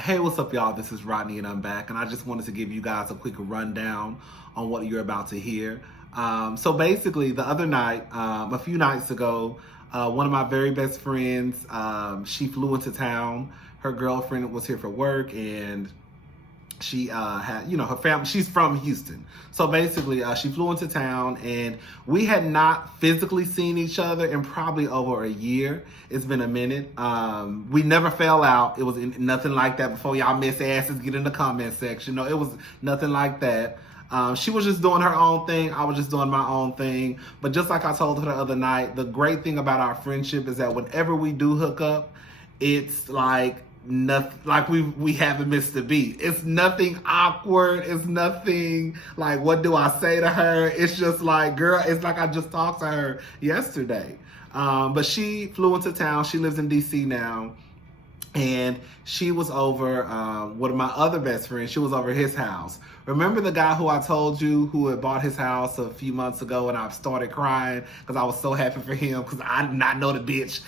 Hey, what's up, y'all? This is Rodney, and I'm back. And I just wanted to give you guys a quick rundown on what you're about to hear. So basically, the other night, a few nights ago, one of my very best friends, she flew into town. Her girlfriend was here for work, and she had, her family, she's from Houston. So basically, she flew into town, and we had not physically seen each other in probably over a year. It's been a minute. We never fell out. It was nothing like that. Before y'all miss asses, get in the comment section. No, it was nothing like that. She was just doing her own thing. I was just doing my own thing. But just like I told her the other night, the great thing about our friendship is that whenever we do hook up, it's like nothing, like we haven't missed a beat. It's nothing awkward. It's nothing like, what do I say to her? It's just like, girl, it's like I just talked to her yesterday. But she flew into town. She lives in DC now. And she was over one of my other best friends. She was over his house. Remember the guy who I told you who had bought his house a few months ago, and I started crying because I was so happy for him because I did not know the bitch.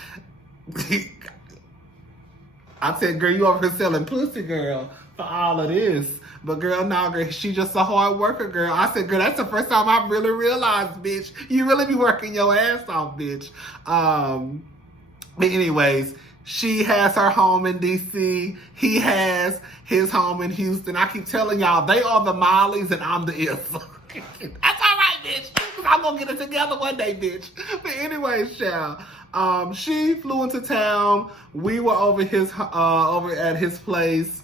I said, girl, you over here selling pussy, girl, for all of this. But girl, no, girl, she just a hard worker, girl. I said, girl, that's the first time I really realized, bitch, you really be working your ass off, bitch. But anyways, she has her home in DC. He has his home in Houston. I keep telling y'all, they are the Mollies and I'm the If. That's all right, bitch. I'm gonna get it together one day, bitch. But anyways, child. She flew into town. We were over at his place,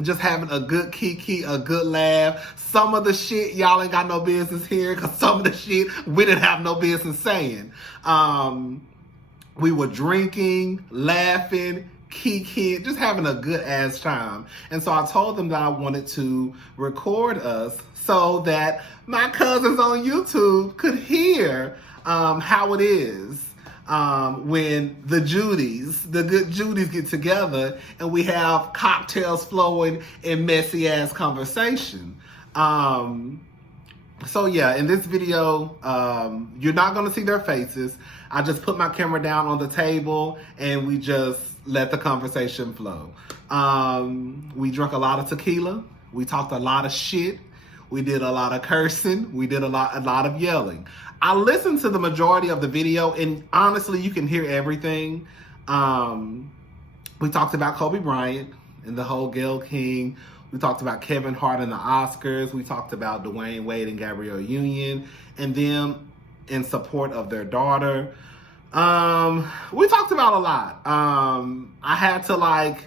just having a good kiki, a good laugh. Some of the shit y'all ain't got no business hearing, because some of the shit we didn't have no business saying. We were drinking, laughing, kiki, just having a good ass time. And so I told them that I wanted to record us so that my cousins on YouTube could hear how it is when the Judys, the good Judys, get together and we have cocktails flowing and messy ass conversation. So yeah, in this video, you're not gonna see their faces. I just put my camera down on the table and we just let the conversation flow. We drank a lot of tequila. We talked a lot of shit. We did a lot of cursing. We did a lot of yelling. I listened to the majority of the video, and honestly, you can hear everything. We talked about Kobe Bryant and the whole Gayle King. We talked about Kevin Hart and the Oscars. We talked about Dwayne Wade and Gabrielle Union and them in support of their daughter. We talked about a lot. I had to like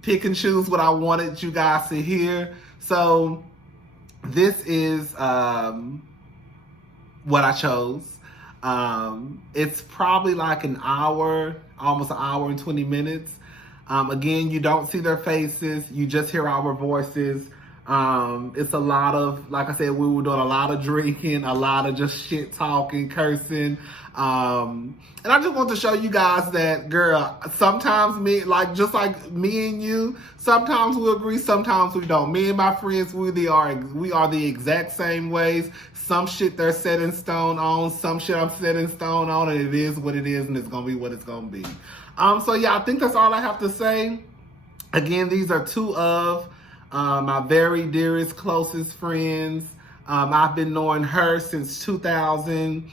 pick and choose what I wanted you guys to hear. So this is what I chose. It's probably like an hour, almost an hour and 20 minutes. Again, you don't see their faces. You just hear our voices. It's a lot of, like I said, we were doing a lot of drinking, a lot of just shit talking, cursing. And I just want to show you guys that, girl, sometimes just like me and you, sometimes we agree, sometimes we don't. Me and my friends, we are the exact same ways. Some shit they're set in stone on, some shit I'm set in stone on, and it is what it is, and it's gonna be what it's gonna be. So yeah, I think that's all I have to say. Again, these are two of my very dearest, closest friends. I've been knowing her since 2000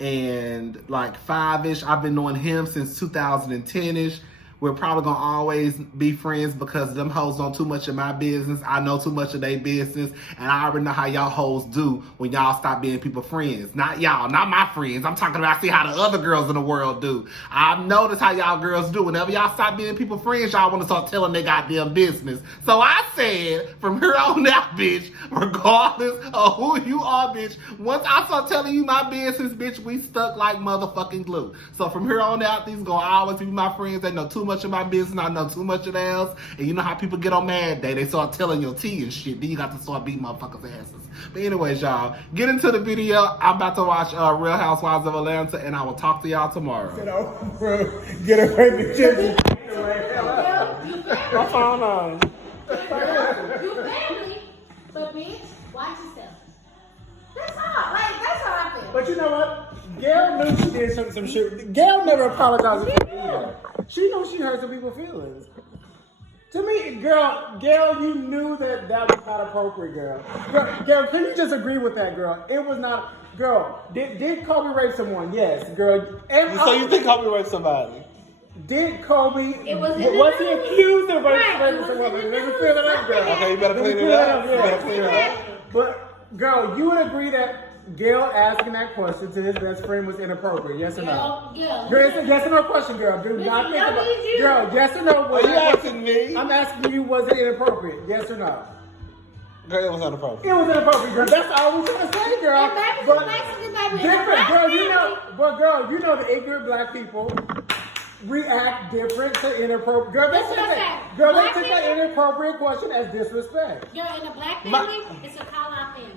and like 5-ish. I've been knowing him since 2010-ish. We're probably gonna always be friends because them hoes know too much of my business. I know too much of their business, and I already know how y'all hoes do when y'all stop being people friends. Not y'all, not my friends. I'm talking about see how the other girls in the world do. I've noticed how y'all girls do. Whenever y'all stop being people friends, y'all want to start telling their goddamn business. So I said, from here on out, bitch, regardless of who you are, bitch, once I start telling you my business, bitch, we stuck like motherfucking glue. So from here on out, these gonna always be my friends. They know too much of my business, I know too much of theirs, and you know how people get on Mad Day, they start telling your tea and shit, then you got to start beating motherfuckers' asses. But anyways, y'all, get into the video. I'm about to watch Real Housewives of Atlanta, and I will talk to y'all tomorrow. Get away from Jimmy. What's going on? You family, but bitch, watch yourself. That's all. Like, that's how I feel. But you know what? Gail knew she did some shit. Gail never apologized for it either. She knows she hurt some people's feelings. To me, girl, Gail, you knew that was not appropriate, girl. Gail, can you just agree with that, girl? It was not. Girl, did Kobe rape someone? Yes, girl. And So you think Kobe raped somebody? Did Kobe? It was he accused of raping Right, someone? it was in the Let me news. clear that up, girl. Okay, you better Let me clean it up. yeah. You better clean it up. But girl, you would agree that Gail asking that question to his best friend was inappropriate? Yes or no? Girl, Girl, it's a yes or no question, girl. Do not think about it. Girl, yes or no? Are you asking me? I'm asking you, was it inappropriate? Yes or no? Girl, it was inappropriate. It was inappropriate, girl. That's all we're trying to say, girl. And baby, But basically, baby, different, girl. You know the ignorant black people react different to inappropriate. Girl, That's they what took I'm that. saying. Girl, they Black took that people- inappropriate question as disrespect. Girl, in a black family, it's a call out family.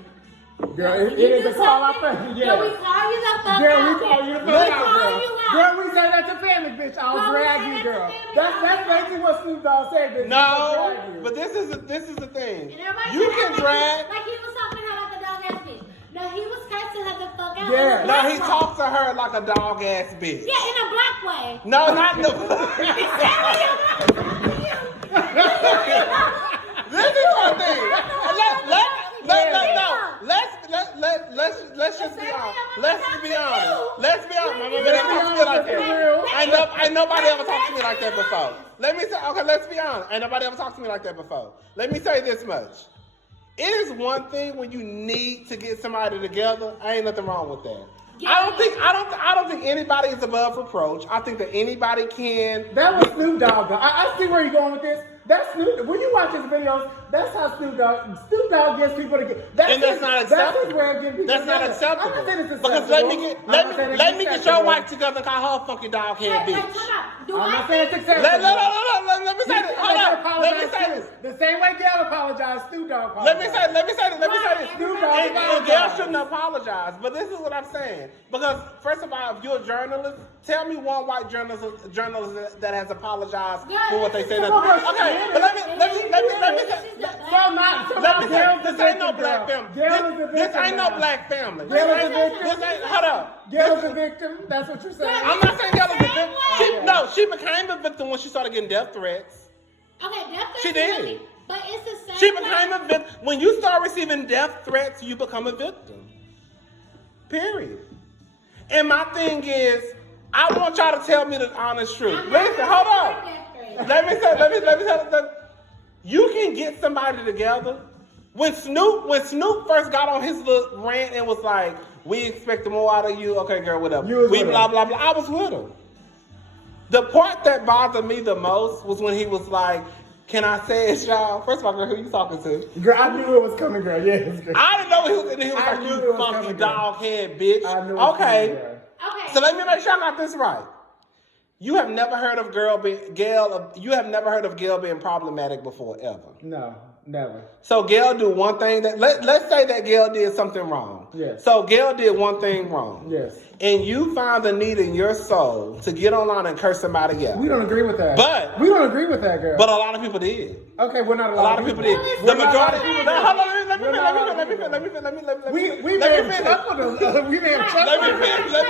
Girl, When it you is do a call out something, family. Girl, we Yes. call you the fuck Girl, out. we call you the We fuck call out, girl. you out. Girl, we say that's a family, bitch. I'll Girl, we drag say you, that's a girl. family. That's basically what Snoop Dogg said, bitch. No, I'll drag you. but this is the thing. And everybody You said can that drag. like he was talking to her like a dog ass bitch. No, he was cursing her the fuck out. Yeah. In a No, black he way. talked to her like a dog ass bitch. Yeah, in a black way. No, not the. This is my thing. Let's just be honest. Let's be honest. Let's be honest. My mama never talked to me like that. Ain't nobody ever talked to me like that before. Let me say, okay, let's be honest. Ain't nobody ever talked to me like that before. Let me say this much. It is one thing when you need to get somebody together. Ain't nothing wrong with that. I don't think anybody is above reproach. I think that anybody can. That was Snoop Dogg, though. I see where you're going with this. That's Snoop. When you watch his videos, that's how Snoop Dogg gets people to get. And that's not acceptable. That's his way of getting people That's not together. acceptable. I'm not saying it's Because acceptable. let me get your wife together and call her a funky dog head bitch. I'm not saying it's acceptable. Let me say this. Hold on. Let me say this. The same way Gail apologized, Snoop Dogg apologized. Let me say this. Snoop Dogg And Gail apologized. shouldn't apologize. But this is what I'm saying. Because first of all, if you're a journalist, tell me one white journalist that has apologized for what they said. Okay, but let me this ain't no black family. This ain't no black family. Hold up. Gail's a victim. That's what you're saying. I'm not saying Gail is a victim. She became a victim when she started getting death threats. Okay, death threats. She did. But it's the same. She became a victim. When you start receiving death threats, you become a victim. Period. And my thing is, I want y'all to tell me the honest truth. Listen, hold on. Let me tell you. You can get somebody together. When Snoop first got on his little rant and was like, "We expect more out of you." Okay, girl, whatever. We blah blah blah. I was with him. The part that bothered me the most was when he was like, "Can I say it, y'all?" First of all, girl, who you talking to? Girl, I knew it was coming, girl. Yes, girl. I didn't know he was. And he was I like, knew "You it was funky coming, girl. dog head bitch." I knew it was Okay. coming, girl. Okay. So let me make sure I got this right. You have never heard of You have never heard of Gail being problematic before, ever. No, never. So Gail do one thing that let's say that Gail did something wrong. Yes. So Gail did one thing wrong. Yes. And you found the need in your soul to get online and curse somebody out. We don't agree with that. But- we don't agree with that, girl. But a lot of people did. Okay, we're not A lot of people did. We're The not majority. allowed to do No, that. hold on. Let me We're not allowed to finish. do that. Let me finish. we Let may me have finish. chuckled a we may have chuckled. Let me finish. Let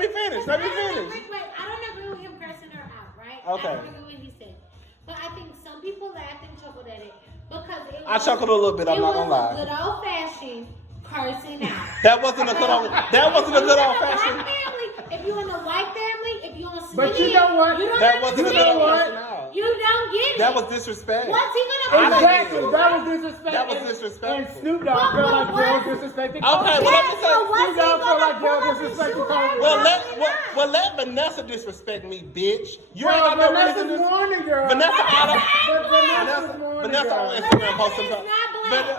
me finish. Let me finish. Wait, I don't agree with him cursing her out, right? Okay. I don't agree with what he said. But I think some people laughed and chuckled at it because it was, I chuckled a little bit, I'm not gonna lie. It was a good old fashioned cursing out. That wasn't a good old fashioned. If you in the white family, if you in a But you know what? That wasn't a good old what? fashioned out. You don't get it. That was disrespect. What's he gonna do? Exactly. That was disrespectful. That was disrespectful. And Snoop Dogg felt like Gail disrespected. Okay, well, let me say- Snoop Dogg felt like Gail disrespected Kobe. Well, let Vanessa disrespect me, bitch. You ain't got no reason Vanessa's to. warning, girl. Vanessa Vanessa on Instagram posting.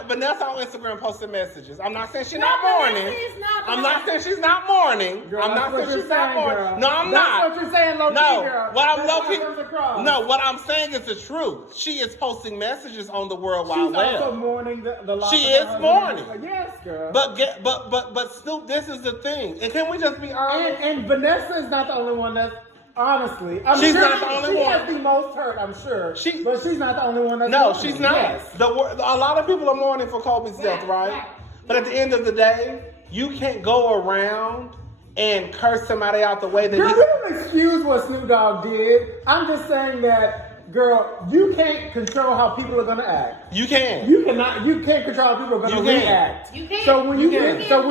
Vanessa on Instagram posting messages. I'm not saying she's not mourning. I'm not saying she's not mourning. Girl, I'm not that's saying what she's you're not saying, mourning. girl. No, I'm That's not. what you're saying, low-key, No, girl. what I'm That's low-key. what comes across. No, what I'm saying is the truth. She is posting messages on the World Wide She's also Web. mourning the loss She of her is husband. mourning. Yes, girl. But Snoop, this is the thing. And can we just be honest? And Vanessa is not the only one that's honestly. She's sure not the only she one. has the most hurt, I'm sure. But she's not the only one that's No, mourning. she's not. Yes. A lot of people are mourning for Kobe's death, right? But at the end of the day, you can't go around and curse somebody out the way that Girl, we don't excuse what Snoop Dogg did. I'm just saying that, girl, you can't control how people are gonna act. You can. You cannot. You can't control how people are gonna react. You can't. So when You you can't.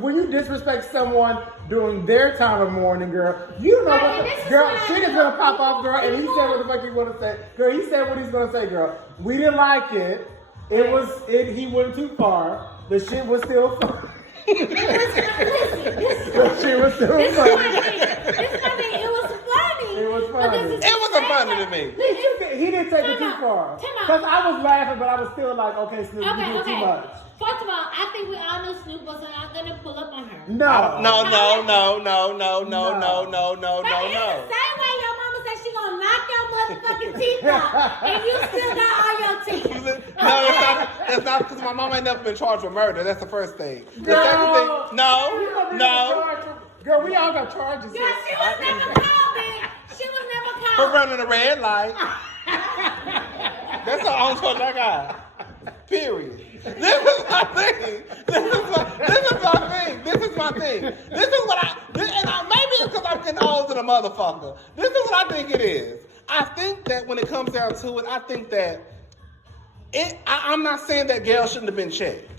when you disrespect someone during their time of mourning, girl, you don't know Right, what and this is girl. what Shit I is gonna pop know. off, girl. And he said what the fuck he want to say, girl. He said what he's gonna say, girl. We didn't like it. He went too far. The shit was still fun. Listen, The shit was still this is funny. my thing. This is my thing. It was funny. It was funny. Because it's It wasn't the funny same to way- me. Listen, He didn't take it too Time out. far. Time out. Because I was laughing, but I was still like, okay, Snoop, you did too much. First of all, I think we all knew Snoop was not gonna pull up on her. No. No. But it's the same way your mama said she gonna knock your motherfucking teeth out, and you still got all your teeth. No, that's not because my mom ain't never been charged with murder. That's the first thing. The Girl. second thing, no. Girl, we all got charges. Girl, she was never called, man. She was never For called. running a red light. That's the only charge I got. Period. This is my thing. This is my thing. This is what maybe it's because I'm getting old than a motherfucker. This is what I think it is. I think that when it comes down to it, I think that I'm not saying that Gail shouldn't have been checked.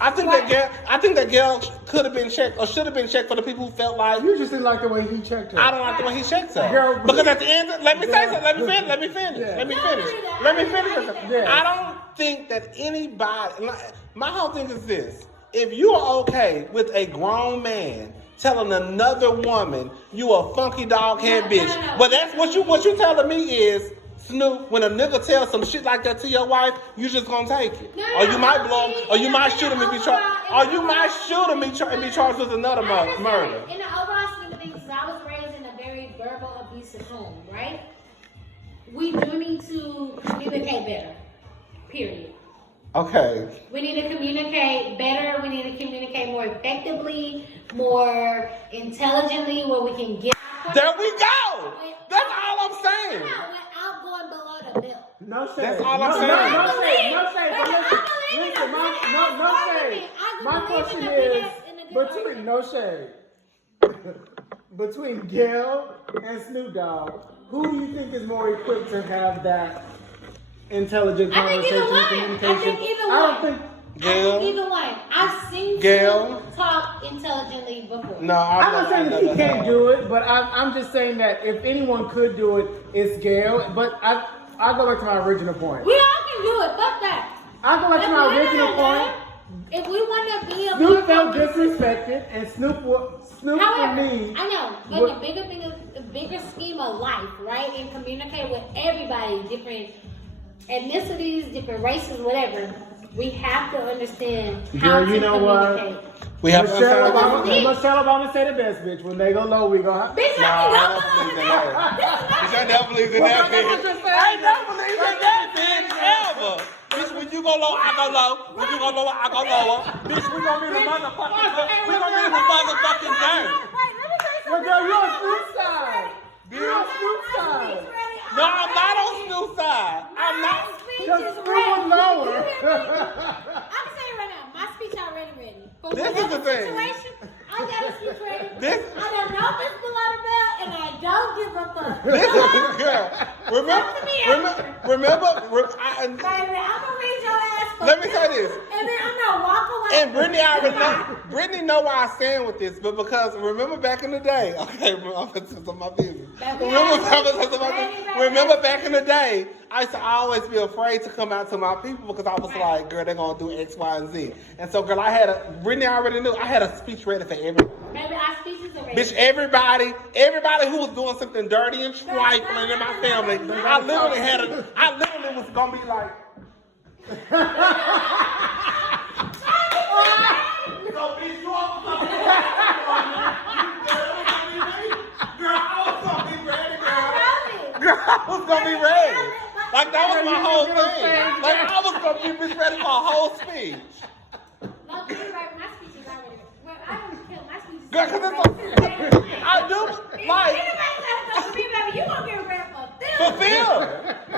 I think that Gail could have been checked or should have been checked for the people who felt like You just didn't like the way he checked her. I don't like the way he checks her. Girl, Because at the end, let me say something. Let me finish. Yeah. Let me finish. Yeah. I don't think that anybody. My whole thing is this: if you are okay with a grown man telling another woman you a funky dog head bitch, well, that's what you telling me is. Snoop, when a nigga tells some shit like that to your wife, you just gonna take it, or you might blow him, or you might shoot him and be charged, and be charged with another murder. In the overall scheme of things, I was raised in a very verbal, abusive home, right? We do need to communicate better. Period. Okay. We need to communicate better. We need to communicate more effectively, more intelligently, where we can get. There we go. That's all I'm saying. Without going below the belt. No shade. That's all I'm saying. No shade. But listen, no shade. My question is, no shade. Between Gail and Snoop Dogg, who do you think is more equipped to have that intelligent conversation and communication? I think either one. I don't think. Gail. Either one. I've seen Gail. Snoop talk intelligently before. No, I'm not saying that he can't do it, but I'm just saying that if anyone could do it, it's Gail. But I go back to my original point. We all can do it. Fuck that. I go back to my original point. If we want to be a Snoop felt disrespected, and Snoop However, for me. I know, but the bigger scheme of life, right? And communicate with everybody, different ethnicities, different races, whatever. We have to understand how Girl, to you know what? communicate. We have Michelle understand. Obama said it best, bitch. When they go low, we go high. Bitch, I never believe in that bitch. I never believe in that bitch ever. Bitch, when you go low, I go low. When you go lower, I go lower. Bitch, we gonna be the motherfucking game. Well, girl, you're on Snoop's side. You're on Snoop's side. No, I'm not on Snoop's side. I'm not. Because Snoop was lower. I'm saying right now, my speech already ready. For This is the thing. Situation, I got a speech ready. This- I don't know if it's below the belt, and I don't give a fuck. Listen, girl. Remember. Baby, I'm gonna read your ass. Let me say this. And then I'm gonna walk away. And Brittany already know. Brittany know why I stand with this, but because remember back in the day. Okay, I'm gonna on my business. Remember back in the day, I used to always be afraid to come out to my people because I was like, girl, they're gonna do X, Y, and Z. And so, girl, Brittany already knew. I had a speech ready for everybody. Baby, our speeches are ready. Bitch, everybody who was doing something dirty and trifling in my family, I literally was gonna be like. So, bitch, you almost up here. Girl, I was gonna be ready, girl. I was gonna be ready. Like, that was my whole thing. Like, I was gonna be bitch ready for a whole speech. No, my speech is already ready. Well, I don't care. My speech is Girl, because I do, like, you gonna get ready for fulfill.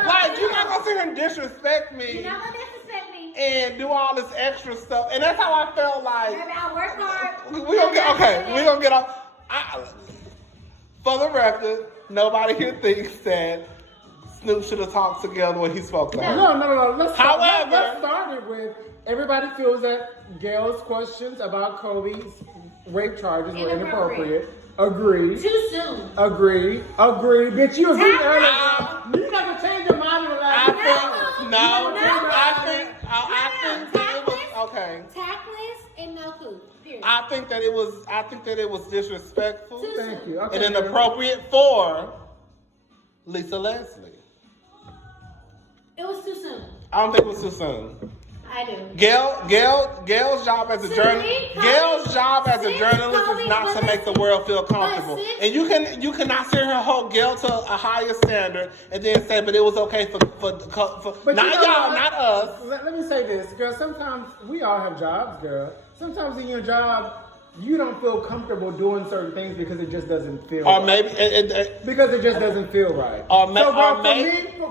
Like, you're not gonna sit here and disrespect me. You're not gonna disrespect me. and do all this extra stuff. And that's how I felt like. Maybe I work hard. We're going to get off. For the record, nobody here thinks that Snoop should have talked to Gail when he spoke to her. No. Let's start However, it with everybody feels that Gail's questions about Kobe's rape charges were inappropriate. Agree. Too soon. Agree. Bitch, you agreed earlier. You're not gonna change your mind in the last I think it was okay. Tactless and no food. Period. I think that it was disrespectful. Thank you. Okay, and inappropriate for Lisa Leslie. It was too soon. I don't think it was too soon. I do. Gail's job as a journalist. Gail's job as a journalist is not to make the world feel comfortable. And you cannot sit here and hold Gail to a higher standard and then say, but it was okay for not y'all, not us. Let me say this, girl. Sometimes we all have jobs, girl. Sometimes in your job, you don't feel comfortable doing certain things because it just doesn't feel. Or right. maybe because it just doesn't feel right.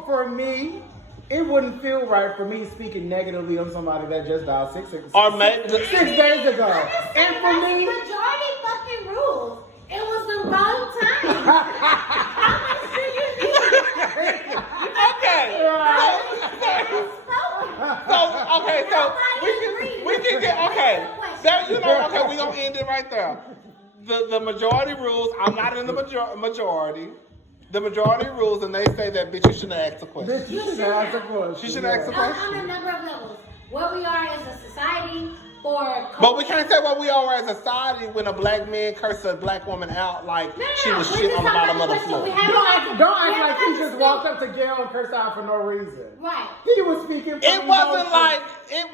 For me. It wouldn't feel right for me speaking negatively on somebody that just died 6 days ago. And for me, majority fucking rules. It was the wrong time. How much do you need? Okay. So we can get okay. That we're gonna end it right there. The majority rules. I'm not in the majority. The majority rules, and they say that, bitch, you shouldn't ask a question. She should ask a question. She should ask a question. On a number of levels. What we are as a society, or but we can't say what we are as a society when a black man cursed a black woman out like she was shit on the bottom of the floor. Don't act like he just walked up to Gail and cursed out for no reason. Right. He was speaking. It wasn't like it.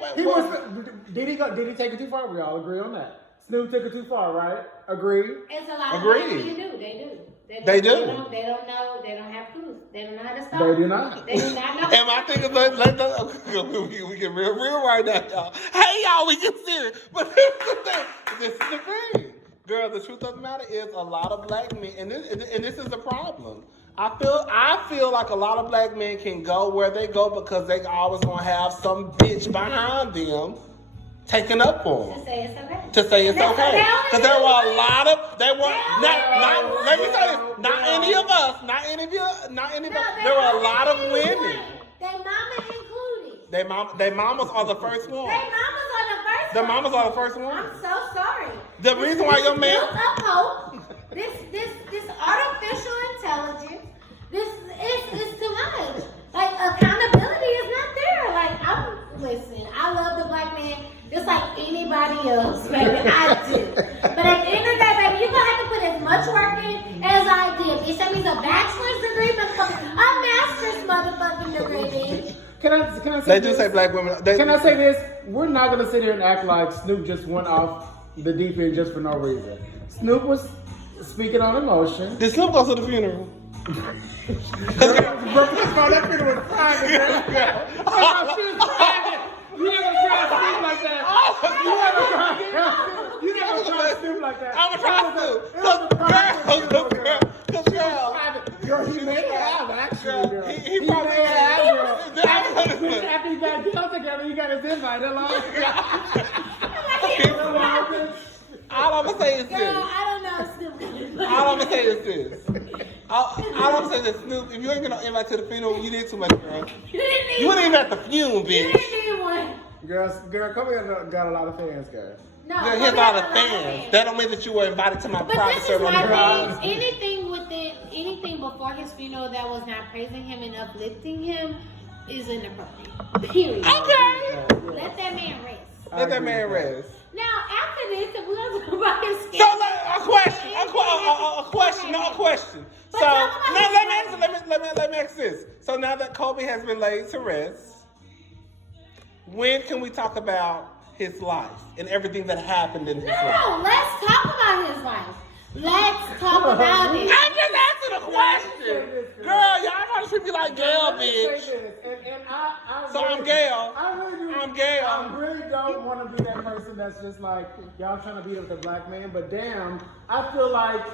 Did he take it too far? We all agree on that. Snoop took it too far, right? Agree. It's a lot. Agreed. They do. They do. They don't know. They don't have proof. They don't know how to stop. They do not. They do not know. And my thing is, we get real right now, y'all. Hey, y'all, we get serious. But this is the thing. Girl, the truth of the matter is a lot of black men, and this is the problem. I feel like a lot of black men can go where they go because they always gonna have some bitch behind them taking up for them. To say it's okay. Because there were a lot of, let me tell you, not any of us, there were a lot of women. Their mama included. Their mamas are the first ones. Their mamas are the first ones. I'm so sorry. The reason why your man... This artificial intelligence, this is too much. Like, accountability is not there. Listen, I love the black man just like anybody else, baby. I do. But at the end of the day, baby, you're going to have to put as much work in as I did. Bitch, that means a bachelor's degree, a master's motherfucking degree, bitch. Can I say They this? do say black women. Can I say this? We're not going to sit here and act like Snoop just went off the deep end just for no reason. Snoop was speaking on emotion. Did Snoop go to the funeral? That funeral was private, man. Oh, she was private. You never try to speak like that. You never try to speak like that. I'm going to try to. Girl, he made it out, actually, girl. He probably had it. After he got Gil together, he got his invite along. All I'm going to say is this. I don't know Snoop. All I'm going to say is this. All I'm saying is, Snoop, if you ain't going to invite to the funeral, you did too much, girl. You wouldn't even have to fume, bitch. You didn't need one. Girl, Kobe got a lot of fans, girl. No, he has a lot of fans. That don't mean that you were invited to my private ceremony. But this is anything before his funeral that was not praising him and uplifting him is inappropriate. Period. Okay. Let that man rest. Let that man rest. Now, after this, if we're going to talk about his So, a question. So, now let me ask this. So now that Kobe has been laid to rest, when can we talk about his life and everything that happened in his life? No, let's talk about his life. Let's talk about it. I'm just asking a question. Girl, y'all trying to treat me like Gail, bitch. So I'm Gail. I'm Gail. I really don't want to be that person that's just like, y'all trying to beat up the black man, but damn, I feel like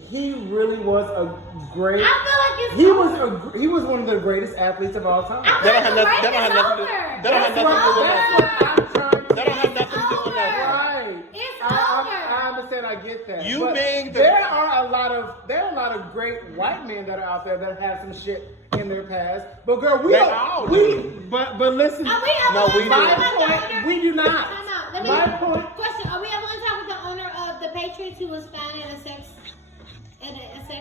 he really was a great. I feel like it's he was one of the greatest athletes of all time. That don't have nothing to do with that. That don't have nothing to do with that. Right. It's over. I understand. I get that. But there are a lot of great white men that are out there that have some shit in their past. But girl, but listen. We do not. My point. Question: are we ever going to talk with the owner of the Patriots who was found in a sex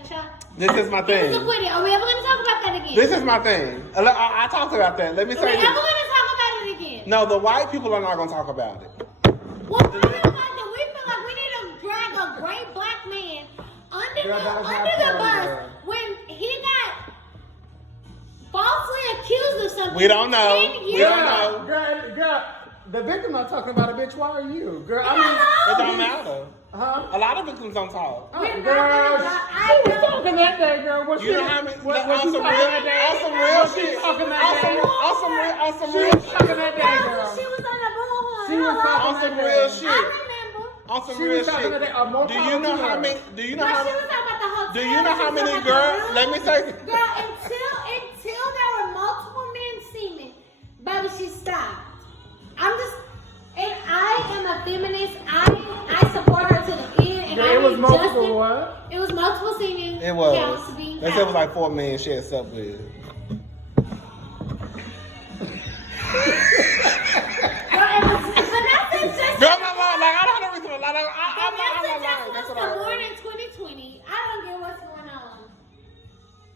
shop? This is my thing. Are we ever going to talk about that again? This is my thing. I talked about that. Let me say Are we this. ever going to talk about it again? No, the white people are not going to talk about it. Well, we feel like we need to drag a great black man under the bus when he got falsely accused of something. We don't know. We don't know. Girl, the victim I'm talking about, bitch, why are you? Girl, it don't matter. Huh? A lot of victims don't talk. Girl, she was talking that day, girl. You know how many? On some real shit. On some real shit. She was on the bullhorn. She was talking on some real shit. I remember. On some real shit. Do you know how many? Do you know how many girls? Let me say. Girl, until there were multiple men semen, baby, she stopped. And I am a feminist. I support her to the end. And it was multiple what? It was multiple semen. It was. Counts being They said it was like 4 million she had slept with. Girl, I'm not lying. Like, I don't have no reason to lie. I'm not lying. That's what I heard. Born in 2020. I don't get what's going on.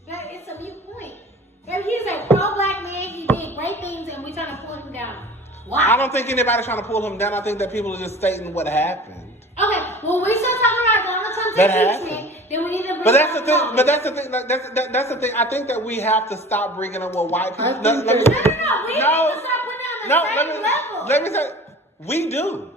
But it's a mute point. He's a pro-black man. He did great things, and we're trying to pull him down. Why? I don't think anybody's trying to pull him down. I think that people are just stating what happened. Okay, well, we still talking about Donald Trump's That impeachment. Then we need to bring But that's the thing. But that's the thing. Like, that's the thing. I think that we have to stop bringing up what white people. No. We need to stop putting them on the same level. Let me say, we do.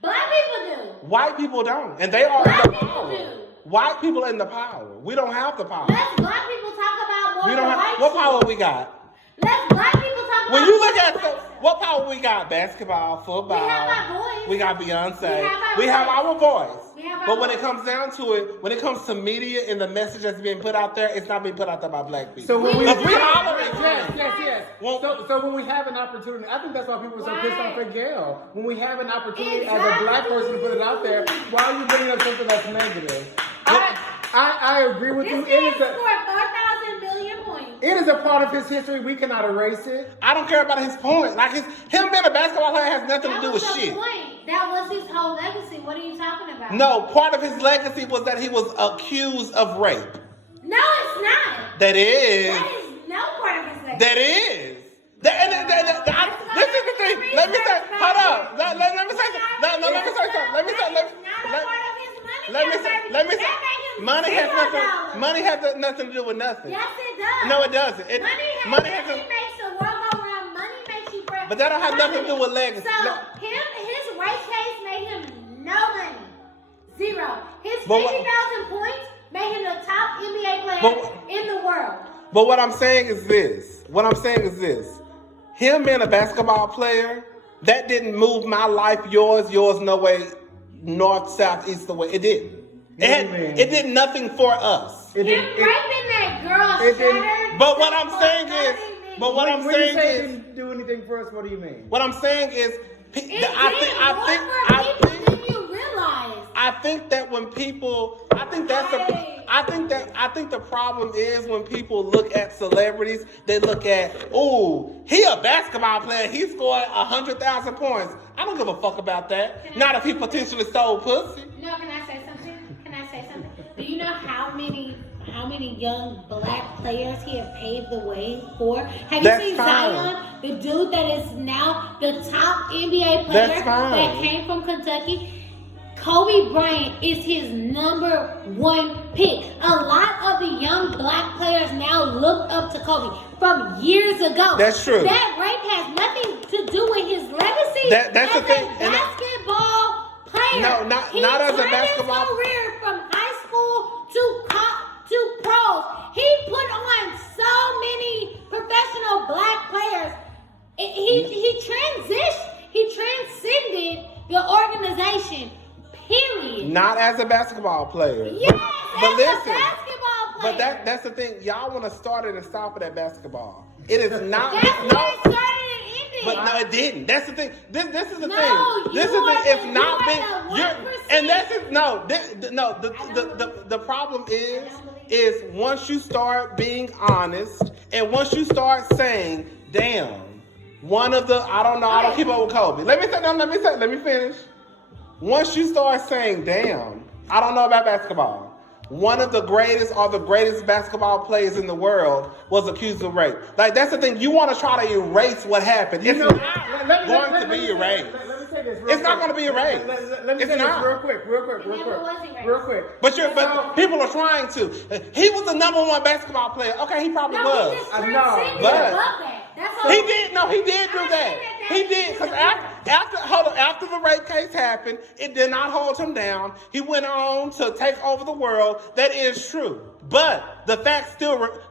Black people do. White people don't, and they are Black in the people power. do. White people in the power. We don't have the power. Let's black people talk about more We don't than have white what people. power we got. Let's black people talk about. When you look at what power we got, basketball, football. We have our voice. We got Beyonce. We have our voice. But when voice. it comes down to it, when it comes to media and the message that's being put out there, it's not being put out there by black people. So when we holler at yes. So when we have an opportunity, I think that's why people are so pissed off at Gail. When we have an opportunity as a black person to put it out there, why are you bringing up something that's negative? I agree with you. This man scored 4,000 billion points. It is a part of his history. We cannot erase it. I don't care about his point. Like him being a basketball player has nothing to do with shit. That was his whole legacy. What are you talking about? No, part of his legacy was that he was accused of rape. No, it's not. That is. That is no part of his legacy. That is. This is the thing. Let me say. Hold up. Let me say something. Let me say something. Let me say. Money has nothing to do with nothing. Yes, it does. No, it doesn't. Money makes the world go round. Money makes you break. But that don't have nothing to do with legacy. So his race case made him no money, zero. His 50,000 points made him the top NBA player in the world. But what I'm saying is this. Him being a basketball player, that didn't move my life, yours no way, north, south, east, the way. It didn't. It did nothing for us. Him raping that girl shattered. But what I'm saying is, didn't do anything for us. What do you mean? What I'm saying is, I think that when people, I think the problem is when people look at celebrities, they look at, he a basketball player, he scored 100,000 points. I don't give a fuck about that. Not if he potentially stole pussy. No, can I say something? Do you know how many young black players he had paved the way for? Have you seen Zion, the dude that is now the top NBA player that came from Kentucky? Kobe Bryant is his number one pick. A lot of the young black players now look up to Kobe from years ago. That's true. That rape has nothing to do with his legacy. That's the thing. Basketball player. No, not as a basketball his career from high school to pros. He put on so many professional black players. He transcended the organization. Period. Not as a basketball player. Yes, But listen, basketball but player. that's the thing. Y'all want to start it and stop it at basketball. It is not. That's where it started and ended. But no, it didn't. That's the thing. This is the thing. This is you the are It's the- not you been. are the You're, 1%. and that's it. No, the problem is once you start being honest and once you start saying, damn, one of the I don't keep up with Kobe. Let me finish. Once you start saying, damn, I don't know about basketball. One of the greatest or the greatest basketball players in the world was accused of rape. Like, that's the thing. You want to try to erase what happened. It's not going to be erased. Let me say this It's not going to be erased. Let me say this real quick. But people are trying to. He was the number one basketball player. Okay, he probably was. He did. No, he did do that. He did, because after the rape case happened, it did not hold him down. He went on to take over the world. That is true. But the fact still remains.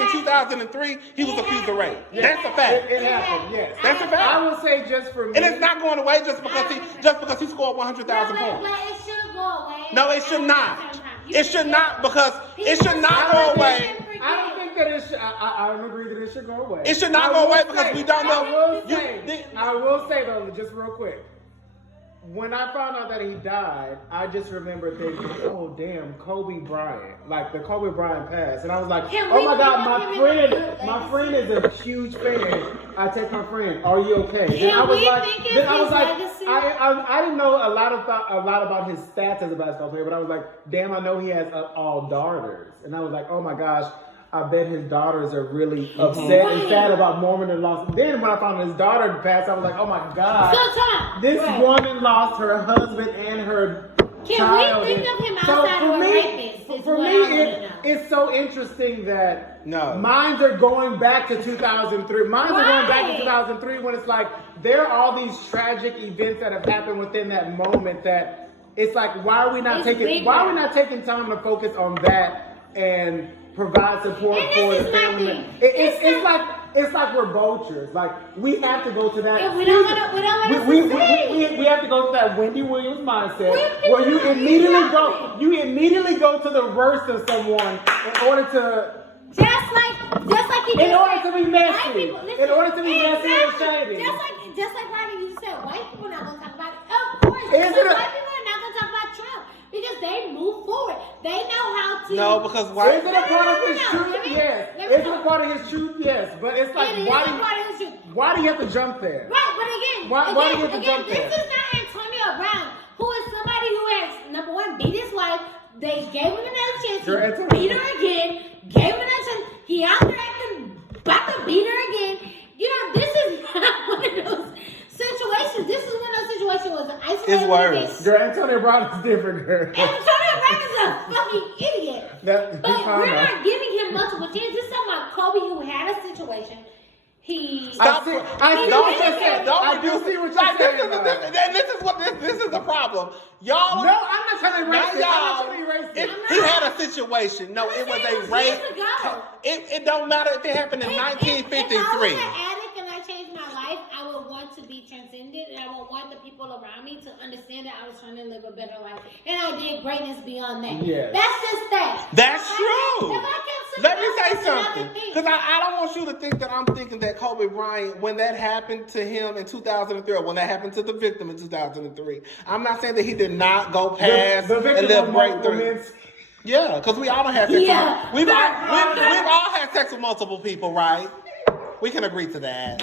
In 2003, he was accused of rape. That's a fact. It happened. Yes, that's a fact. I will say just for me, and it's not going away just because he scored 100,000 points. But it should go away. No, it should not. It should not, because it should not go away. I don't think that it should. I don't agree that it should go away. It should not go away because we don't know. I will say though, just real quick. When I found out that he died, I just remember thinking, oh damn, Kobe Bryant. Like the Kobe Bryant passed. And I was like, oh my God, my friend is a huge fan. I text my friend, are you okay? I didn't know a lot about his stats as a basketball player, but I was like, damn, I know he has all daughters. And I was like, oh my gosh, I bet his daughters are really upset and sad about Mormon and lost. Then when I found his daughter passed, I was like, oh my God. This woman lost her husband and her child. Can we think of him outside of a rapist? For me, it's so interesting that minds are going back to 2003. Minds are going back to 2003 when it's like there are all these tragic events that have happened within that moment that it's like, why are we not taking time to focus on that and provide support for the family? It's like we're vultures. Like we have to go to that. We don't want we have to go to that Wendy Williams mindset where you immediately go to the worst of someone in order to just like you in order to be messy. In order to be messy and shady. Just like Rodney, you said white people not gonna talk about it. Of course, white people are not gonna talk about Trump. Because they move forward. They know how to. No, because why? Is it a part of his truth? Yes. Is it a part of his truth? Yes. But it's like, why do you have to jump there? Right, but again, why do you have to jump there? This is not Antonio Brown, who is somebody who has, number one, beat his wife. They gave him another chance. He beat her again. Gave him another chance. He out there acting, about to beat her again. You know, this is not one of those situations. This is one of those situations where it's isolated. It's worse. Girl, Antonio Brown is different, girl. Antonio Brown is a fucking idiot. But we're not giving him multiple chances. This is talking about Kobe, who had a situation. I do see what you're saying. This is the problem. Y'all. No, I'm not trying to erase it. He had a situation. No, it was a rape. It don't matter if it happened in 1953. If I was an addict and I changed my life, I would want to be transcended, and I would want the people around me to understand that I was trying to live a better life, and I did greatness beyond that. Yes. That's just that. That's true. Let me say something, because I don't want you to think that I'm thinking that Kobe Bryant, when that happened to him in 2003, or when that happened to the victim in 2003, I'm not saying that he did not go past and live breakthrough. Yeah, because we all don't have sex. Yeah. We've all had sex with multiple people, right? We can agree to that.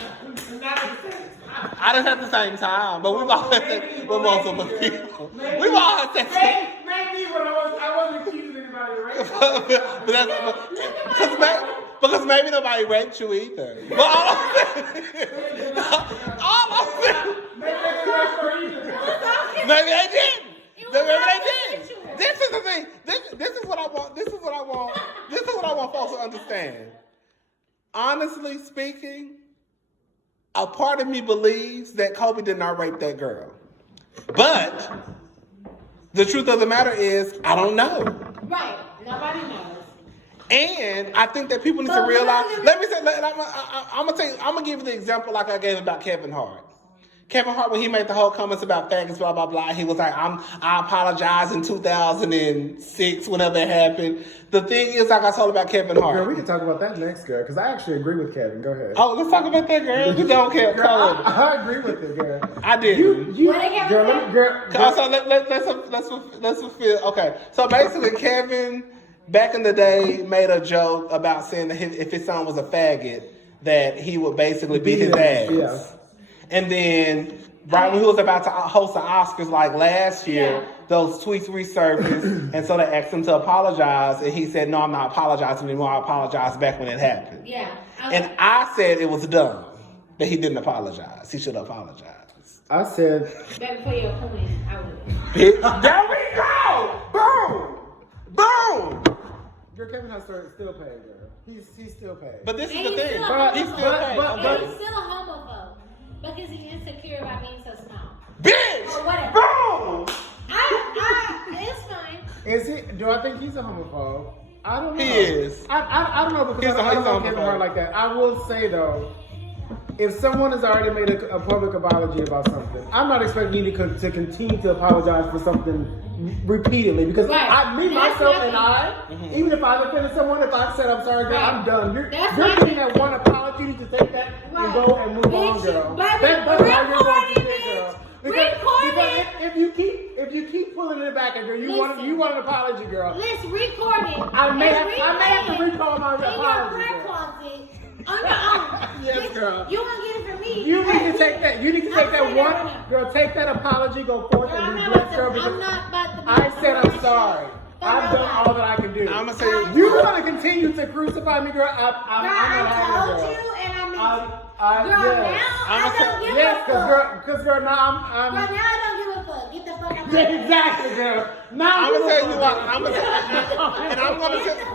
I didn't have the same time, but we've all had sex with multiple people. We've all had sex. Maybe, but I wasn't accusing anybody of rape. Because maybe nobody raped you either. But all I'm saying, maybe they did. This is the thing. This is what I want. This is what I want folks to understand. Honestly speaking, a part of me believes that Kobe did not rape that girl. But the truth of the matter is, I don't know. Right. Nobody knows. And I think that people need to realize. I'm gonna give you the example like I gave about Kevin Hart. Kevin Hart, when he made the whole comments about faggots, blah, blah, blah, he was like, I apologize in 2006, whenever it happened. The thing is, like I told about Kevin Hart. Girl, we can talk about that next, girl, because I actually agree with Kevin. Go ahead. Oh, let's talk about that, girl. You don't care. Girl, I agree with it, girl. I did. So let's fulfill. Okay, so basically, Kevin, back in the day, made a joke about saying that if his son was a faggot, that he would basically beat his ass. Yeah. And then, right when he was about to host the Oscars, like last year, those tweets resurfaced, and so they asked him to apologize, and he said, "No, I'm not apologizing anymore. I apologized back when it happened." Yeah. And I said it was dumb that he didn't apologize. He should apologize. I said, back for your queen, I would. Bitch, there we go! Boom! Boom! Girl, Kevin Hart still paid, girl. He's still paid. But this And is the thing. He's still paid. But he's still a homophobe because he's insecure about being so small. Bitch! Or whatever. Boom! It's fine. Is he? Do I think he's a homophobe? I don't know. He is. I don't know because I don't know Kevin Hart like that. I will say though, if someone has already made a public apology about something, I'm not expecting you to continue to apologize for something repeatedly because even if I offended someone, if I said I'm sorry, girl, I'm done. You're getting that one apology. You need to take that and go and move on, girl. That's how you're going to get, girl. Because if you keep pulling it back, girl, you want an apology, girl. Let's record it. I may have to recall my apology. In your prayer closet. On your own. Yes, girl. You won't get it from me. You need to take that. You need to take that one. Girl, take that apology, go forth and be blessed, girl. I'm not about to be I said I'm sorry. I've done all that I can do. I'm gonna say you want to continue to crucify me, girl. I'm not having it, girl. I told you, and I mean, girl, now I'm. Girl, now I don't give a fuck. Get the fuck out of here. Exactly, girl. Now I'm gonna tell you what. I'm gonna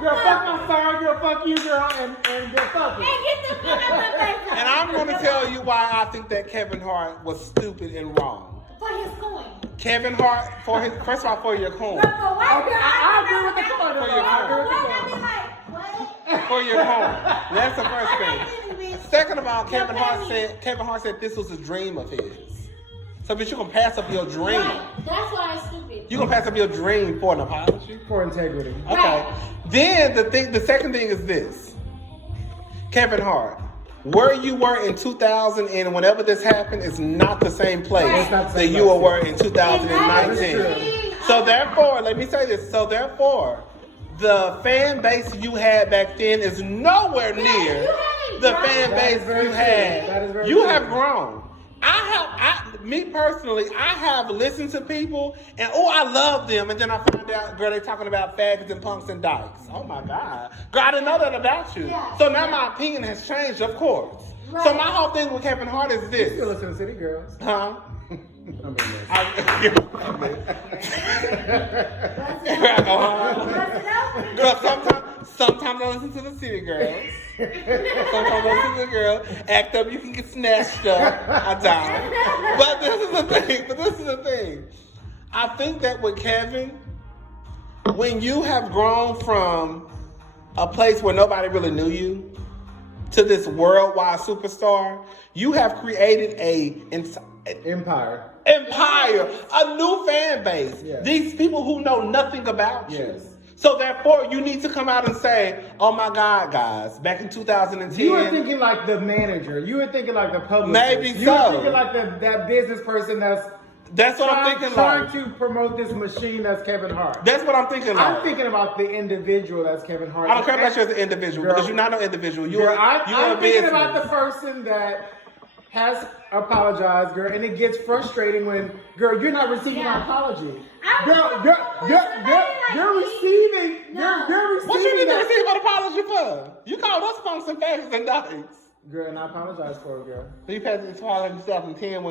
girl, fuck my sorry, girl, fuck you, girl, and girl, fuck Hey, it. get the fuck out of my face. And I'm gonna tell you why I think that Kevin Hart was stupid and wrong. For his coin. Kevin Hart, first of all, for your coin. But for white girl, I agree with the coin. For your coin. For your coin. That's the first thing. Second of all, Kevin Hart said this was a dream of his. So, bitch, you gonna pass up your dream. Right. That's why it's stupid. You gonna pass up your dream for an apology? For integrity. Okay. Right. Then the second thing is this. Kevin Hart, where you were in 2000 and whenever this happened is not the same place that you were in 2019. So therefore, let me say this. So therefore, the fan base you had back then is nowhere near the fan base you had. You have grown. Me personally, I have listened to people and I love them, and then I find out, girl, they talking about faggots and punks and dykes. Oh my God, girl, I didn't know that about you. Yeah. So now my opinion has changed, of course. Right. So my whole thing with Kevin Hart is this. You still listen to City Girls? Huh? Sometimes I listen to the City Girls. Sometimes I listen to the girl. Act up, you can get snatched up. I die. But this is the thing. I think that with Kevin, when you have grown from a place where nobody really knew you to this worldwide superstar, you have created empire, a new fan base. Yes. These people who know nothing about you. Yes. So therefore, you need to come out and say, "Oh my God, guys! Back in 2010, you were thinking like the manager. You were thinking like the publicist. Maybe you were thinking like that business person that's what I'm thinking. Trying to promote this machine that's Kevin Hart. That's what I'm thinking. I'm thinking about the individual that's Kevin Hart. I don't care about you as an individual because you're not an individual. I'm thinking about the person that has apologized, girl, and it gets frustrating when, girl, you're not receiving an apology. You're receiving. What you need to receive an apology for? You called us punks and faggots and dykes. Girl, and I apologize for it, girl. So you passed this apology in 2010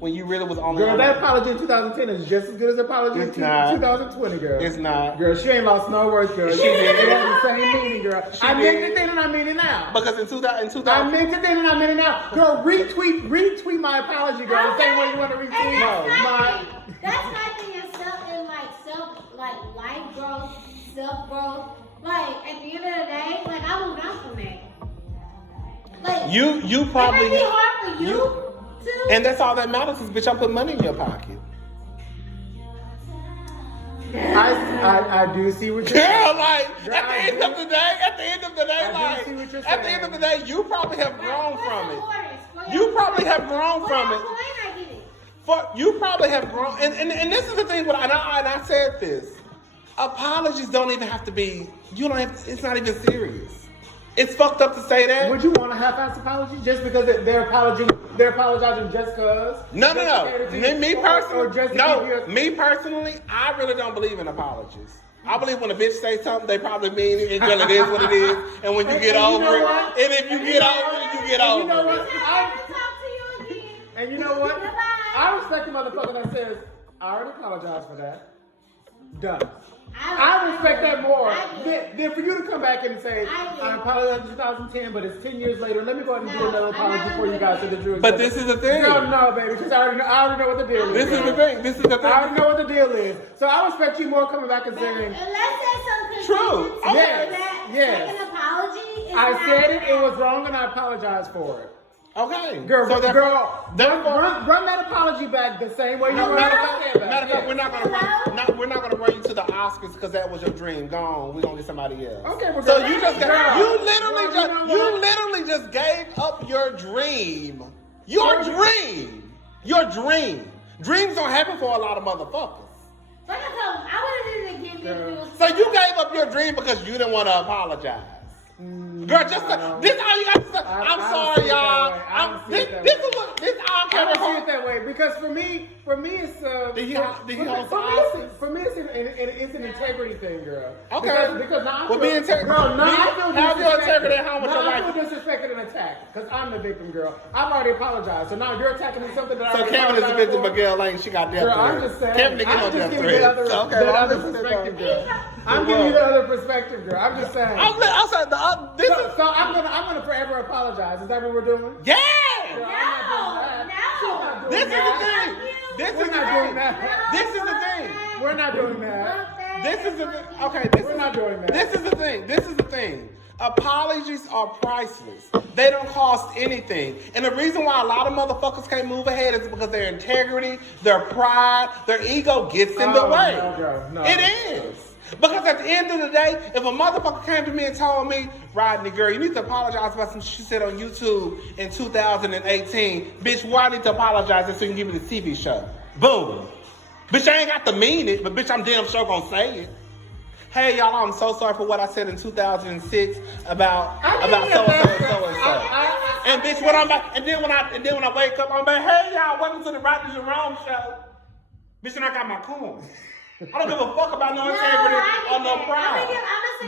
when you really was on the girl, that apology in 2010 is just as good as apology in 2020, girl. It's not. Girl, she ain't lost no words, girl. She did. It had the same meaning, girl. I meant it then and I mean it now. Because in 2000 I meant it then and I meant it now. Girl, retweet my apology, girl. The same way you want to retweet that's nothing in life growth, self growth. Like at the end of the day, I moved on from that. You probably it might be hard for you too. And that's all that matters is, bitch, I'm putting money in your pocket. I do see what you're Girl, saying. like, at the end of the day, you probably have grown from it. You probably have grown from it. You probably have grown, and this is the thing. And I said this: apologies don't even have to be. You don't have. It's not even serious. It's fucked up to say that. Would you want a half-ass apology just because they're apologizing just cause? No. Me personally, Me personally, I really don't believe in apologies. I believe when a bitch say something, they probably mean it until it is what it is. And when you get over it, and if you get over it, you get over it. You know what? Talk to you again. And you know what? Goodbye. I respect the motherfucker that says, I already apologize for that. Done. I respect that more than for you to come back and say, I apologize in 2010, but it's 10 years later. Let me go ahead and do another apology for you guys so that you. But this is the thing. No, baby, because I already know what the deal is. This is the thing. I already know what the deal is. So I respect you more coming back and saying, Unless there's some true. Yes. Second apology. I said it was wrong and I apologize for it. Okay. Girl, run that apology back the same way you run it back. Matter of fact, we're not gonna run you to the Oscars because that was your dream. Gone. We're gonna get somebody else. Okay, well, so girl, you literally you just gave up your dream. Your dream. Dreams don't happen for a lot of motherfuckers. I would have did it again. So you gave up your dream because you didn't want to apologize. Girl, just this all you got to say. I'm sorry, y'all. This all I don't see it that way because for me it's for me it's an integrity thing, girl. Okay. Because now I feel have your integrity at home with your life. I feel disrespected and attacked because I'm the victim, girl. I've already apologized, so now you're attacking me something that I already Kevin is the victim, but girl, ain't she got death threats. I'm just saying. Kevin didn't get no death threats. The other perspective, girl. I'm giving you the other perspective, girl. I'm just saying. So I'm gonna forever apologize. Is that what we're doing? Yeah. No. This is the thing. This is the thing. We're not doing that. We're not doing that. This is the thing. Apologies are priceless. They don't cost anything. And the reason why a lot of motherfuckers can't move ahead is because their integrity, their pride, their ego gets in the way. No. It is. Because at the end of the day, if a motherfucker came to me and told me, Rodney, girl, you need to apologize about some shit you said on YouTube in 2018. Bitch, why I need to apologize so you can give me the TV show? Boom. Bitch, I ain't got to mean it, but bitch, I'm damn sure gonna say it. Hey, y'all, I'm so sorry for what I said in 2006 about so and so. And bitch, and then when I wake up, I'm like, hey, y'all, welcome to the Rodney Jerome show. Bitch, and I got my coins. I don't give a fuck about no integrity or no pride.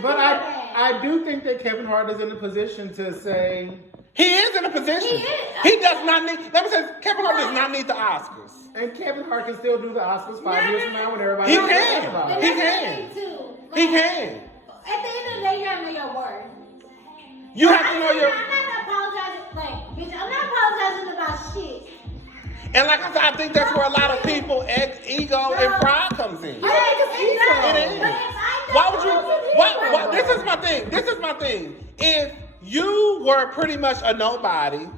But I do think that Kevin Hart is in a position to say he is in a position. He does not need. Let me say, Kevin Hart does not need the Oscars. And Kevin Hart can still do the Oscars 5 years from now when everybody. He can. He can. At the end of the day, you have to know your worth. You have to know your. I'm not apologizing. Bitch, I'm not apologizing about shit. And like I said, I think that's where a lot of people ego and pride comes in. It is. Why would you? This is my thing. If you were pretty much a nobody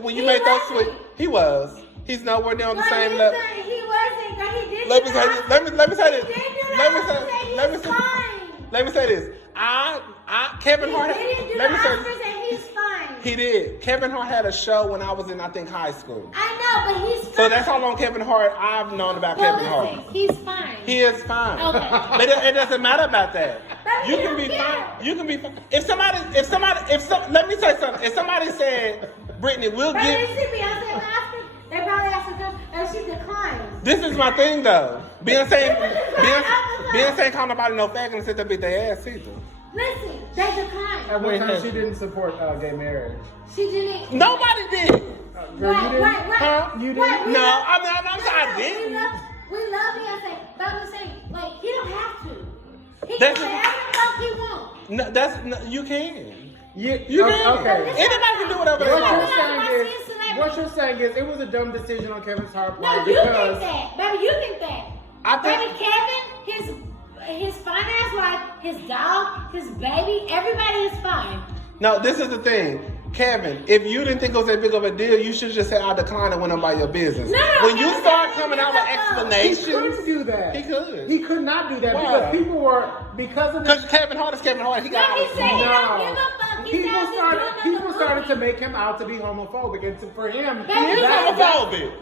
when you made those tweets, he was. He's nowhere near on the same level. He wasn't. But he did. Let me say this. Let me say this. Kevin Hart. Let me say this. He's fine. He did. Kevin Hart had a show when I was in, I think, high school. I know, but he's fine. So that's how long Kevin Hart I've known about Kevin Hart. He's fine. He is fine. Okay. But it doesn't matter about that. But You can be fine. You can be fine. Let me say something. If somebody said, Brittany, we'll But give. did you see Beyonce and Oscar? They probably asked her to come, and she declined. This is my thing, though. Beyonce ain't call nobody no faggot and sit there beat their ass either. Listen, they declined. At one time, she didn't support gay marriage. She didn't. Nobody did. Girl, you didn't? Huh? You didn't? No, I'm sorry, I didn't. We love Beyonce, but I'm saying, like, he don't have to. He That's- can say whatever the fuck he wants. You can. You can. Okay. Anybody can do whatever they want. What you're saying is it was a dumb decision on Kevin's part. No, you think that. Baby, you think that. Baby, Kevin, his fine ass wife, his dog, his baby, everybody is fine. No, this is the thing. Kevin, if you didn't think it was that big of a deal, you should just say I declined and went on by your business. No, when you start coming out with explanations, he couldn't do that. He could. He could not do that Why? because of this. Kevin Hart is Kevin Hart. He got he said he don't give a fuck. People started to make him out to be homophobic, and for him, He is homophobic.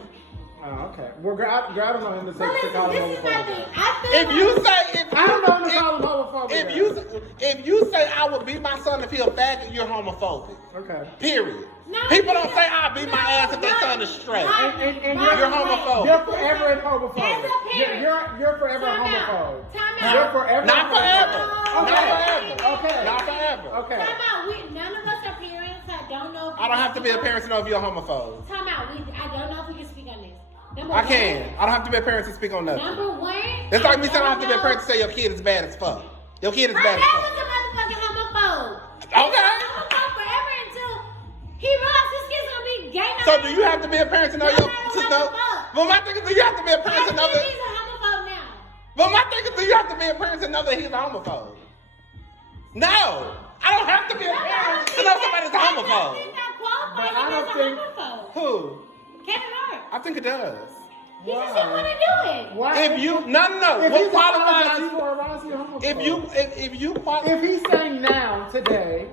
Oh, okay. Well, I don't know him to say to call him homophobic. If you say I don't know him to call him homophobic. If you say I would beat my son if he a faggot, you're homophobic. Okay. Period. No, People don't say I'll beat my ass if their son is straight. And You're homophobic. You're forever a homophobe. As a parent, You're forever a homophobe. Time You're out. forever. Not forever. Okay. Not forever. Okay. Not forever. Okay. Time out. None of us are parents. I don't know. I don't have to be a parent to know if you're a homophobe. Time out. I don't know if we can speak on this. I can. I don't have to be a parent to speak on nothing. Number one. It's like me saying I don't have to be a parent to say your kid is bad as fuck. Your kid is My bad as dad fuck. was a motherfucking homophobe. Okay. He was a homophobe forever until he realized his kid's gonna be gay. So do you have to be a parent to know your to know? Well, my thing is, do you have to be a parent to know that? He's a homophobe now. But my thing is, do you have to be a parent to know that he's a homophobe? No, I don't have to be a parent to know somebody's a homophobe. But I don't think. Who? Kevin Hart. I think it does. He just didn't want to do it. Why? If you no, If what he's qualifies apologized you? for it, why is he a homophobe? If you qualify, If he's saying now, today,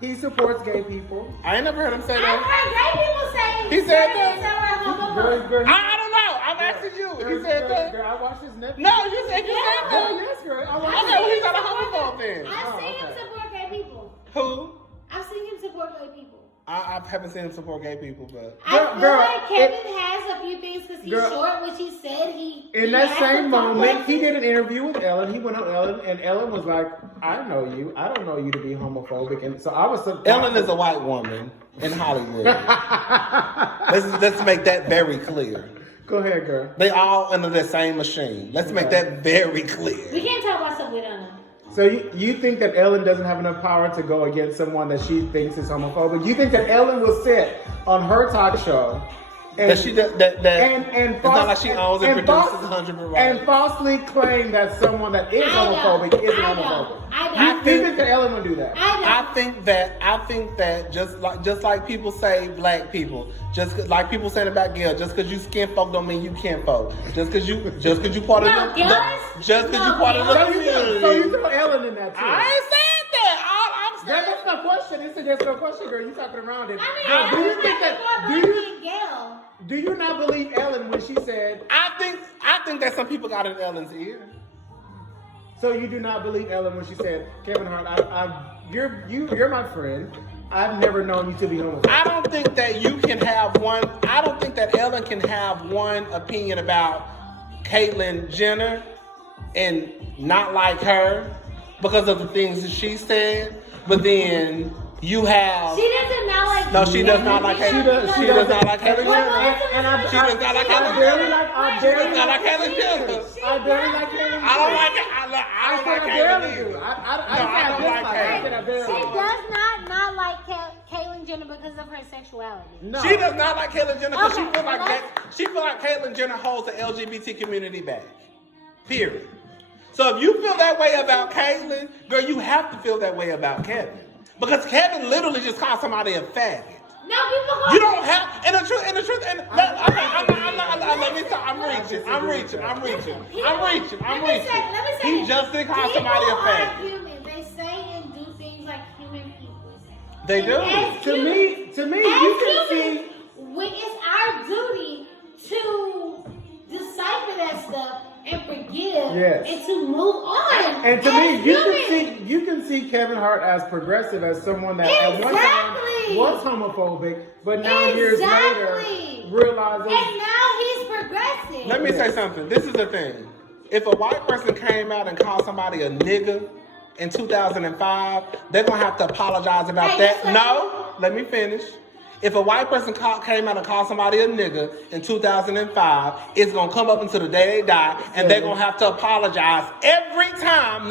he supports gay people. I ain't never heard him say I've that. heard gay people say He said certain that. homophobe. Girl, I don't know. I'm asking you. He said that. Girl, I watched his Netflix. No, you said Oh, that. yes, girl. I Okay, watched well, he's not a homophobe then. I've seen him okay. support gay people. Who? I've seen him support gay people. I haven't seen him support gay people, but I feel Girl, like Kevin has a few things because he's Girl, short, which he said he. In that same moment, he did an interview with Ellen. He went on Ellen, and Ellen was like, I know you. I don't know you to be homophobic. And so I was surprised. Ellen is a white woman in Hollywood. let's make that very clear. Go ahead, girl. They all under the same machine. Let's make that very clear. We can't talk about stuff we don't know. So you think that Ellen doesn't have enough power to go against someone that she thinks is homophobic? You think that Ellen will sit on her talk show and That she does that. and It's not like she owns and produces 100% right. and falsely claim that someone that is homophobic isn't homophobic? I Do you think that Ellen will do that? I think that just like people say black people, like people saying about Gail, just because you skin folk don't mean you kin folk. Just because you part of the community. So you throw Ellen in that too? I ain't saying that. All I'm saying. That's no question. It's a yes no question, girl. You talking around it. I Do mean, you think that? Do you not believe Ellen when she said? I think that some people got in Ellen's ear. So you do not believe Ellen when she said, Kevin Hart, you're my friend. I've never known you to be homophobic. I don't think that you can have one. I don't think that Ellen can have one opinion about Caitlyn Jenner and not like her because of the things that she said. But then you have. She doesn't not like. No, she does not like Caitlyn. She does not like Caitlyn Jenner. And She does not like Caitlyn Jenner. She does not like Caitlyn Jenner. I barely like Caitlyn. I don't like it. I don't like Caitlyn either. I don't like Caitlyn. She does not like Caitlyn Jenner because of her sexuality. No. She does not like Caitlyn Jenner because Okay, she feel like well, that. She feel like Caitlyn Jenner holds the LGBT community back. Period. So if you feel that way about Caitlyn, girl, you have to feel that way about Kevin. Because Kevin literally just called somebody a faggot. No, people. You don't have, and the truth, let me stop. I'm reaching. He just did call somebody a faggot. Human. They say and do things like human people. They do. To me, you can see. It's our duty to decipher that stuff and forgive and to move on. And to me, you can see Kevin Hart as progressive, as someone that at one time was homophobic, but now years later realizes. And now he's progressive. Let me say something. This is the thing. If a white person came out and called somebody a nigga in 2005, they're gonna have to apologize about that. No, let me finish. If a white person came out and called somebody a nigga in 2005, it's going to come up until the day they die, and they're going to have to apologize every time,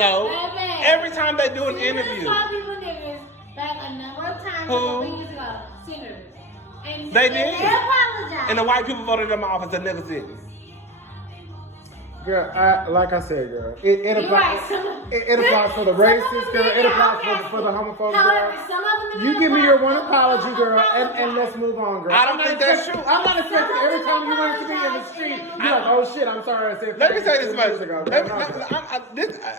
every time they do an interview. Call people niggas like a number of times. Who? Senators. And They did. They apologize. And the white people voted them off as the niggas didn't. Girl, like I said, girl, it applies. Right. It applies for the racist, girl. It applies for the homophobic, girl. You give me your one apology, girl, and let's move on, girl. I don't think that's true. I'm not expecting every time you want to be in the street, you're like, oh shit, I'm sorry I said. Let me say this much. Much.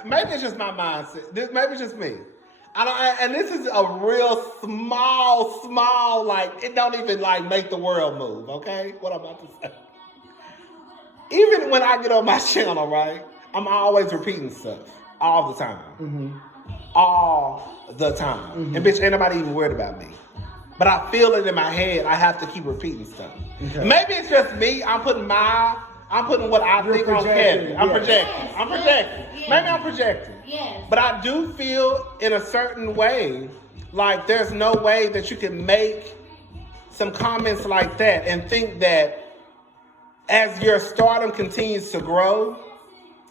Maybe it's just my mindset. Maybe it's just me. And this is a real small, like, it don't even, like, make the world move, okay? What I'm about to say. Even when I get on my channel, right, I'm always repeating stuff. All the time. Mm-hmm. All the time. Mm-hmm. And bitch, ain't nobody even worried about me. But I feel it in my head. I have to keep repeating stuff. Okay. Maybe it's just me. I'm putting what I think on Kevin. I'm projecting. Yes. Maybe I'm projecting. Yes. But I do feel in a certain way, like there's no way that you can make some comments like that and think that as your stardom continues to grow,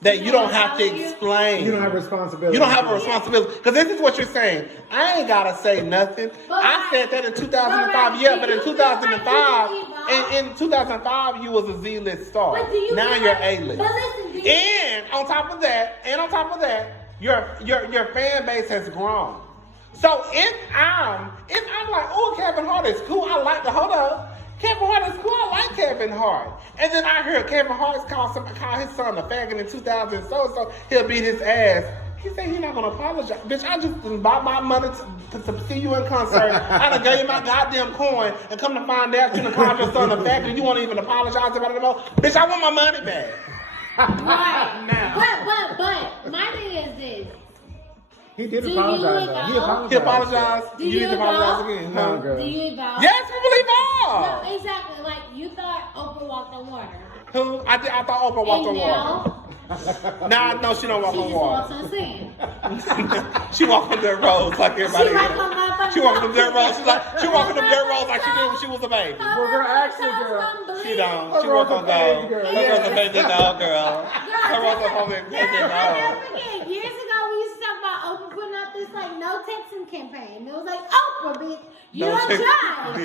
that you don't have to explain. You don't have responsibility. You don't have a responsibility. Because this is what you're saying. I ain't got to say nothing. I said that in 2005. Yeah, but in 2005, in 2005, you was a Z-list star. Now you're A-list. And on top of that, your fan base has grown. So if I'm like, oh, Kevin Hart is cool. I like the, hold up. Kevin Hart is cool. I like Kevin Hart. And then I heard Kevin Hart's call his son a faggot in 2000 so he'll beat his ass. He said he's not going to apologize. Bitch, I just bought my money to see you in concert. I done gave you my goddamn coin and come to find out you done called your son a faggot and you won't even apologize about it anymore. Bitch, I want my money back. Right. Now. But my thing is this. He did apologize. He apologized. You need to apologize again. No. Do you evolve? Yes, we evolve. No, exactly. Like you thought Oprah walked on water. Who? I thought Oprah walked on water. Nah, no, she don't walk on water. She just walks on sand. She walks on dirt roads like everybody else. She walks on dirt roads. She walks on them dirt roads like she did when she was a baby. Well, girl, actually, girl. She don't. She walks on gold. Her girl's a baby dog, girl. Her girl's a baby dog. Years ago, we used to talk about Oprah putting out this like no texting campaign. It was like Oprah, bitch, you don't drive.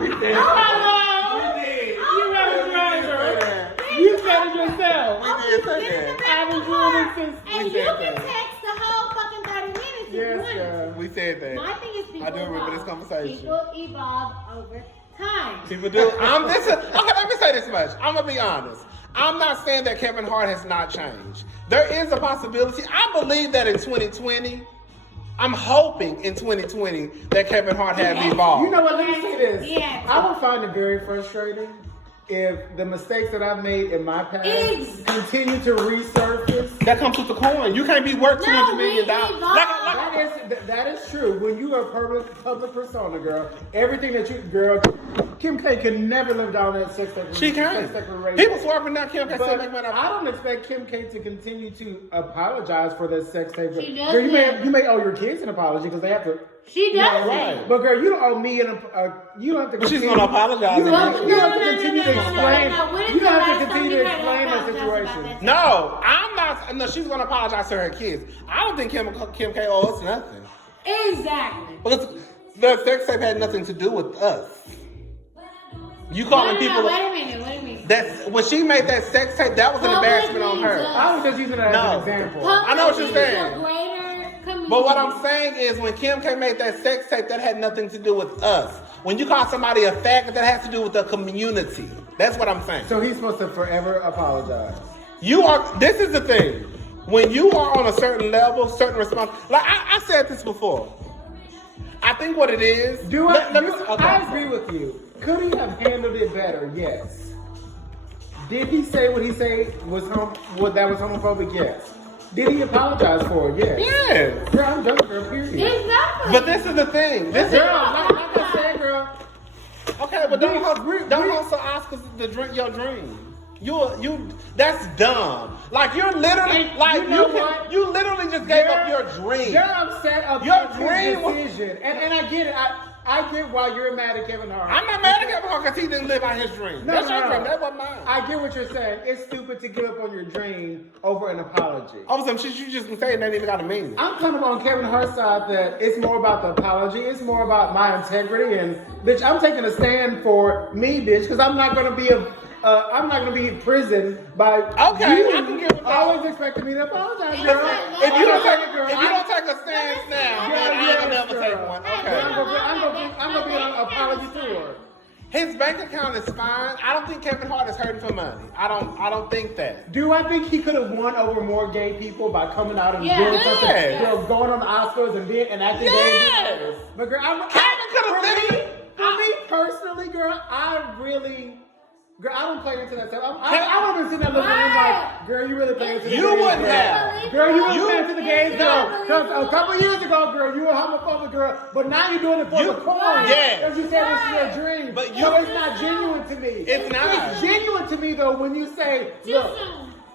We did. You never drive, girl. You said it yourself. We did say that. I was doing it since. And you can text the whole fucking 30 minutes if you want to. We said that. My thing is people I do remember this conversation. People evolve over time. People do. Okay, let me say this much. I'm going to be honest. I'm not saying that Kevin Hart has not changed. There is a possibility. I believe that in 2020, I'm hoping in 2020 that Kevin Hart has evolved. You know what? Let me say this. Yes. I would find it very frustrating if the mistakes that I've made in my past continue to resurface. That comes with the coin. You can't be worth $200 million. That is true. When you are a public persona, girl, everything that you, girl, Kim K can never live down that sex declaration. She can. People swerving now. Kim K still make money. I don't expect Kim K to continue to apologize for that sex tape. She does. Girl, you may owe your kids an apology because they have to. She does. Right. But girl, you don't owe me you don't have to. But she's gonna apologize. You don't have to continue to explain. You don't have to continue to explain that situation. No, I'm not. No, she's gonna apologize to her kids. I don't think Kim K owes us nothing. Exactly. Because the sex tape had nothing to do with us. You calling people? Wait a minute. That's when she made that sex tape. That was an embarrassment on her. I was just using it as an example. I know what you're saying. But what I'm saying is when Kim K made that sex tape, that had nothing to do with us. When you call somebody a faggot, that has to do with the community. That's what I'm saying. So he's supposed to forever apologize. This is the thing. When you are on a certain level, certain response, like I said this before. I think what it is. I agree with you. Could he have handled it better? Yes. Did he say what he said that was homophobic? Yes. Did he apologize for it? Yes. Yes. Girl, I'm done, girl, period. Exactly. But this is the thing. Girl, like I said, girl. Okay, but don't also ask us to drink your dream. That's dumb. Like you're literally you literally just gave up your dream. You're upset about your decision. And I get it. I get why you're mad at Kevin Hart. I'm not mad at Kevin Hart because he didn't live out his dream. That's your dream. That wasn't mine. I get what you're saying. It's stupid to give up on your dream over an apology. Over some shit you just been saying that even got a meaning. I'm kind of on Kevin Hart's side that it's more about the apology. It's more about my integrity. And, bitch, I'm taking a stand for me, bitch, because I'm not going to be I'm not gonna be in prison by Okay, you I can get with that. always expecting me to apologize, It's girl. like, If you don't take take it, girl, if you don't take a stance now, then I will never take one. Okay. I'm gonna be on an apology tour. His bank account is fine. I don't think Kevin Hart is hurting for money. I don't think that. Do I think he could have won over more gay people by coming out and Yeah. doing something, Yes. you know, going on the Oscars and acting Yes. gay? But girl, Kevin could have been. for me personally, girl, girl, I don't play into that stuff. I would have been sitting there looking at him like, girl, you really play into the You gays, wouldn't girl. have. Girl, you You- were into the gays, girl. Because a couple years ago, girl, you were homophobic, girl. But now you're doing it for the coin. Yes. Because you said this is your dream. But So it's not genuine to me. It's not. It's genuine to me, though, when you say,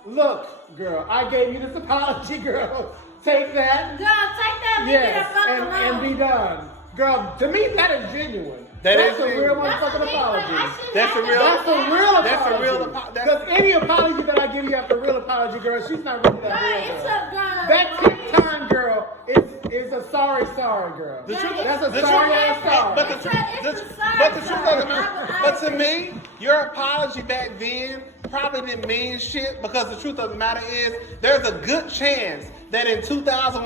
look, girl, I gave you this apology, girl. Take that. Girl, take that. Leave Yes. it the fuck alone. And be done. Girl, to me, that is genuine. is That's a real genuine. motherfucking apology. That's a real. That's a real apology. That's a real apology. Because any apology that I give you after a real apology, girl, she's not really that real. It's girl. a girl. That TikTok girl is a sorry, girl. The truth, That's a the sorry truth- ass sorry. But the It's truth, a the sorry truth sorry. of the matter, but to me, your apology back then probably didn't mean shit because the truth of the matter is there's a good chance that in 2000,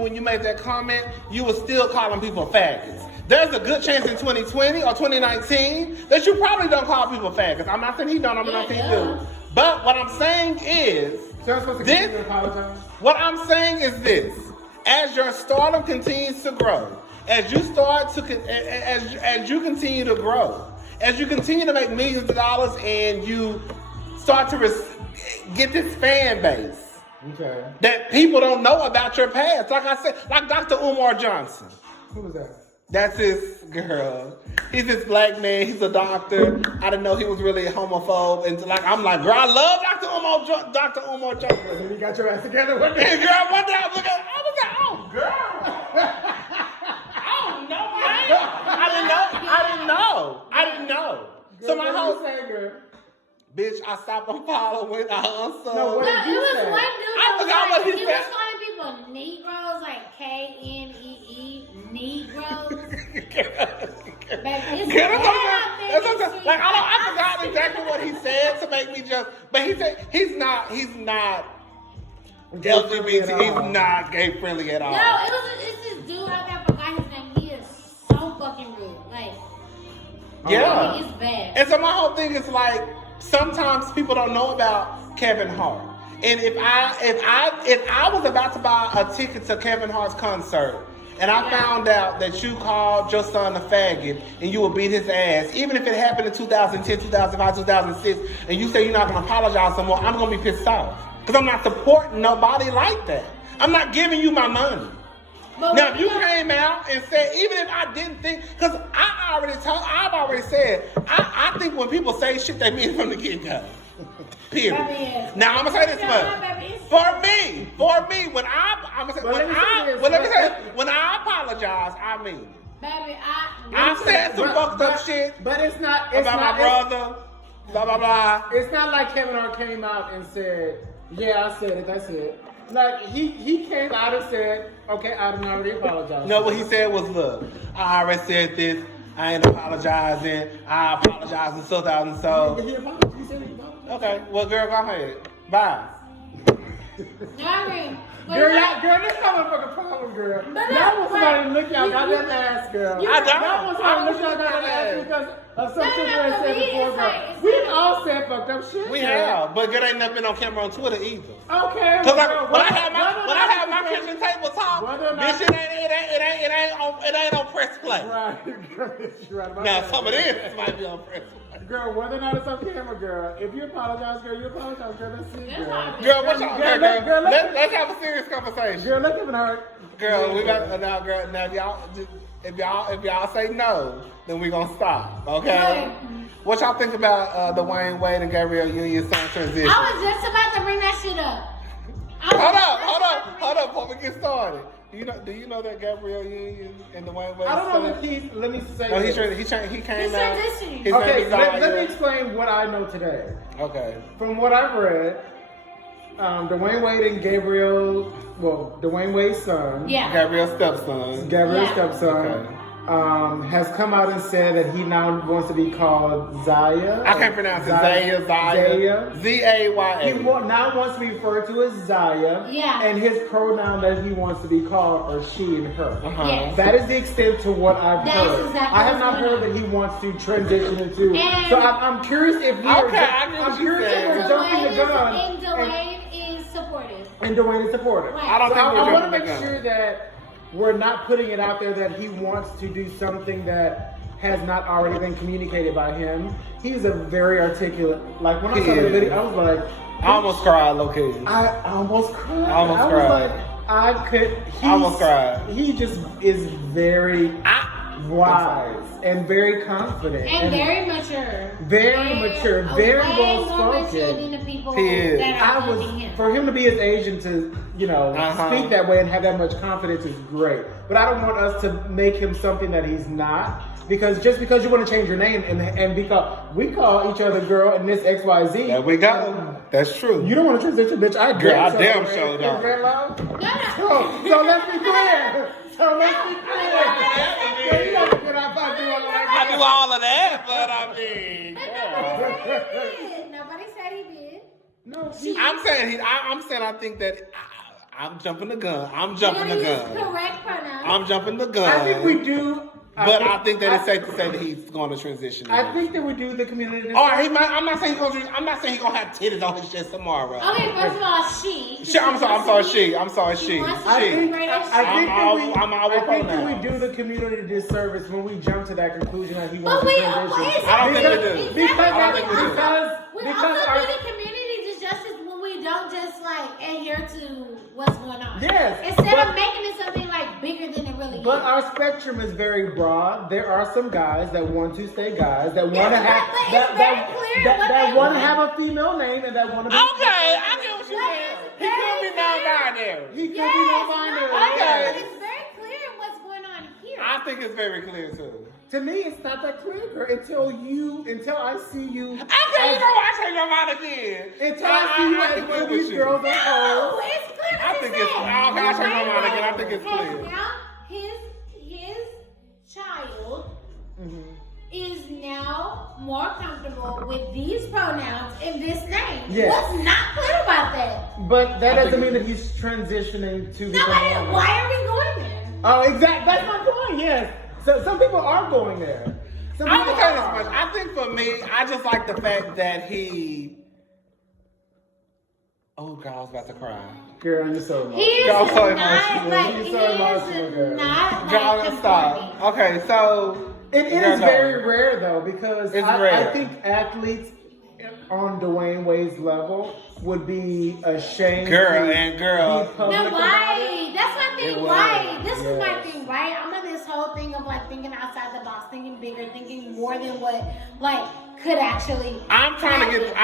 when you made that comment, you were still calling people faggots. There's a good chance in 2020 or 2019 that you probably don't call people faggots. I'm not saying he don't, I'm not saying he do. But what I'm saying is, So I'm supposed to this, continue to apologize? what I'm saying is this: as your stardom continues to grow, as you continue to grow, as you continue to make millions of dollars, and you start to get this fan base Okay. that people don't know about your past. Like I said, like Dr. Umar Johnson. Who was that? That's his girl. He's this black man. He's a doctor. I didn't know he was really a homophobe. And I'm like, girl, I love Dr. Umar Johnson. And you got your ass together one day. And girl, one day I was like, oh, girl. Oh, no, I didn't know. So my whole say, girl. bitch, I stopped on following. I unsubbed. No, what No, did it you was say? one dude. I forgot what he He said. was calling people Negroes, like Knee, Negroes. Like I forgot exactly what he said to make me just. But he said he's not LGBT. He's not gay friendly at all. No, it's this dude out there. I forgot his name. He is so fucking rude. Like, Yeah. it's bad. And so my whole thing is like sometimes people don't know about Kevin Hart. And if I was about to buy a ticket to Kevin Hart's concert and I found out that you called your son a faggot and you would beat his ass, even if it happened in 2010, 2005, 2006, and you say you're not going to apologize some more, I'm going to be pissed off. Because I'm not supporting nobody like that. I'm not giving you my money. But Now, if you came out and said, even if I didn't think, because I've already said, I think when people say shit, they mean it from the get-go. Period. Now, I'm going to say this much. For me, when I apologize, I mean it. Baby, I said some fucked up shit But it's not about my brother, blah, blah, blah. It's not like Kevin Hart came out and said, yeah, I said it, that's it. Like, he came out and said, okay, I didn't already apologize. No, what he said was, look, I already said this. I ain't apologizing. I apologize and so and so. He apologized. He said he apologized. Okay, well, girl, go ahead. Bye. Girl, this motherfucking problem, girl. Y'all want somebody to look y'all goddamn ass, girl. I don't. Y'all want somebody to look y'all goddamn ass because of some shit that I said before, girl. We've all said fucked up shit. We have, but girl ain't never been on camera on Twitter either. Okay. Cause when I have my kitchen table talk, bitch, it ain't on press play. Right, girl, you're right about Now that. some of this might be on press play. Girl, whether or not it's on camera, girl. If you apologize, girl, you apologize, girl. That's it, girl. Girl, what's up, girl? Let's have a serious conversation. Girl, look at her. Girl, we got now, girl. Now, if y'all say no, then we gonna stop. Okay. What y'all think about the Wayne Wade and Gabrielle Union song transition? I was just about to bring that shit up. Hold up, before we get started. Do you know that Gabrielle Union and the Wayne Wade? I don't know if let me say. No, this. he came out. transitioning. His Okay, name is let me explain what I know today. Okay. From what I've read, Dwayne Wade and Gabrielle, well, Dwayne Wade's son, Yeah. Gabrielle's stepson. Gabrielle's Yeah. stepson, Okay. has come out and said that he now wants to be called Zaya. I can't pronounce it. Zaya. Z-A-Y-A. He now wants to be referred to as Zaya. Yeah. And his pronoun that he wants to be called are she and her. Yes. That is the extent to what I've heard. Exactly I have not heard that he wants to transition into. So I'm curious if we're jumping the gun. And Dwayne is supportive. And Dwayne is supportive. Right. I don't think I want to make sure that we're not putting it out there that he wants to do something that has not already been communicated by him. He's a very articulate. Like when I saw the video, I was like, I almost cried, low-key. I almost cried. I almost cried. I almost cried. He just is very wise and very confident and very mature. Very mature, very well spoken. Than the people he is. That are him. For him to be his age and to speak that way and have that much confidence is great. But I don't want us to make him something that he's not. Because just because you want to change your name and because we call each other girl in this XYZ. There we go. That's true. You don't want to transition, bitch. I Girl, I damn sure don't. So let's be clear. I do all of that, but I mean. Nobody said he did. No, I'm saying I think that I'm jumping the gun. I'm jumping the gun. Correct pronoun. I'm jumping the gun. I think we do. But I think that it's safe to say that he's going to transition. I think that we do the community. I'm not saying he's gonna have titties on his chest tomorrow. Okay, first of all, she. I'm sorry, she. I think that we do the community a disservice when we jump to that conclusion that he wants to transition. I don't think we do. Because we also do the community justice when we don't just adhere to what's going on. Yes. Instead of making it something bigger than it really is. But our spectrum is very broad. There are some guys that want to stay guys, that want to have that want to have a female name and that want to be. Okay, I get what you're saying. He could be non-binary. He could be non-binary. Okay. But it's very clear what's going on here. I think it's very clear too. To me, it's not that clear, girl, until I see you. Okay, you know I change your mind again. Until I see you as one of these girls at home. It's clear. I think it's clear. I change my mind again. I think it's clear. Now, his child is now more comfortable with these pronouns in this name. Yes. What's not clear about that? But that doesn't mean that he's transitioning to become. Why are we going there? Oh, exactly. That's my point. Yes. So some people are going there. I'm gonna say this much. I think for me, I just like the fact that he. Oh God, I was about to cry. Girl, you're so emotional. He's not stop. Okay, so it is very rare though because I think athletes on Dwayne Wade's level would be ashamed. Girl. No, why? That's my thing. Why? This is my thing, right? I'm on this whole thing of thinking outside the box, thinking bigger, thinking more than what could actually. I'm trying to get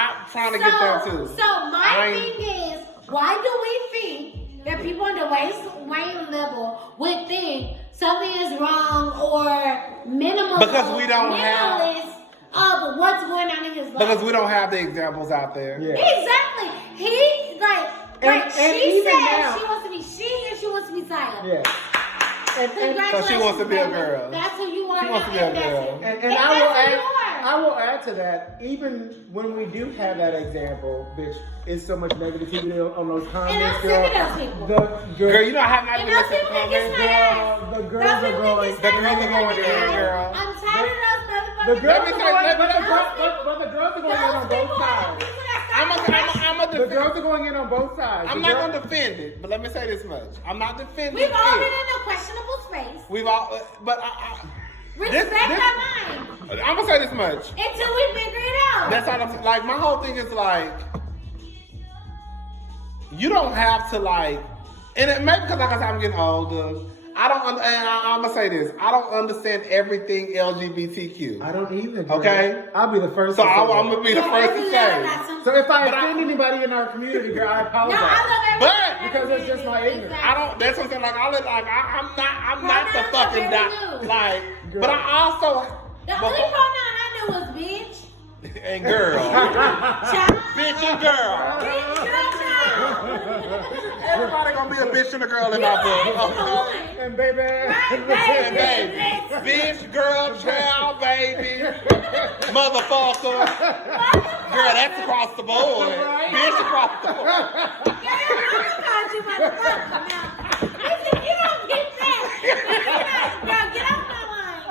there too. So my thing is, why do we think that people on the Wayne level would think something is wrong or minimal? Because we don't have of what's going on in his life. Because we don't have the examples out there. Yeah. Exactly. He she said she wants to be she and she wants to be Zaya. Yeah. So she wants to be a girl. That's who you are. She wants to be a girl. And I will add to that, even when we do have that example, bitch, it's so much negativity on those comments. And I'm sick of those people. Girl, you know how I'm and those people think it's my ass. The girls are going there, girl. I'm tired of those motherfuckers. The girls are going in on both sides. The girls are going in on both sides. I'm not going to defend it, but let me say this much. I'm not defending it. We've all been in a questionable space. Respect our mind. I'm going to say this much. Until we figure it out. That's how my whole thing is you don't have to and it maybe because I said I'm getting older. I'm gonna say this. I don't understand everything LGBTQ. I don't either. Okay, I'll be the first. So I'm gonna be the first to say. So if I offend anybody in our community, girl, I apologize. No, I love everybody. Because it's just my ignorance. I don't. That's what I'm saying. I'm not the fucking but I also. The only pronoun I knew was bitch and girl. child. Bitch and girl. Bitch, girl, child. Everybody gonna be a bitch and a girl in my book. Okay? And baby. And baby. Bitch, girl, child, baby. Motherfucker. Girl, that's across the board. Right. Bitch across the board. Girl, I'm gonna call you motherfucker now. Listen, you don't get that. Girl, get off my line.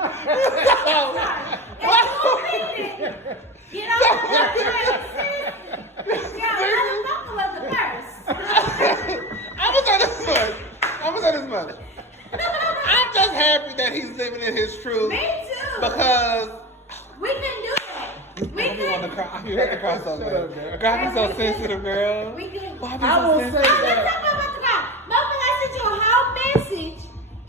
Get off my line, sis. Girl, motherfucker was the first. I'm gonna say this much. I'm just happy that he's living in his truth. Me too. Because we can do that. We you want to can. cry. You had to cry so Shut up, bad. girl. God, be so sensitive, girl. We can. Why be I so will sensitive? say Let's that. talk about the guy. Motherfucker, I sent you a whole message.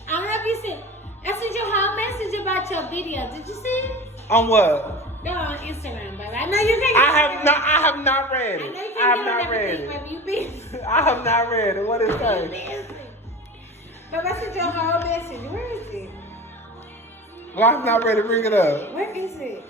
I don't know if you seen. I sent you a whole message about your video. Did you see it? On what? No, on Instagram, baby. I know you can't. I have not read I know it. you I can't have get not on read everything, it. baby. You busy. I have not read it. What is You that? busy. Baby, I sent you a whole message. Where is it? Well, I have not read it. Bring it up. Where is it?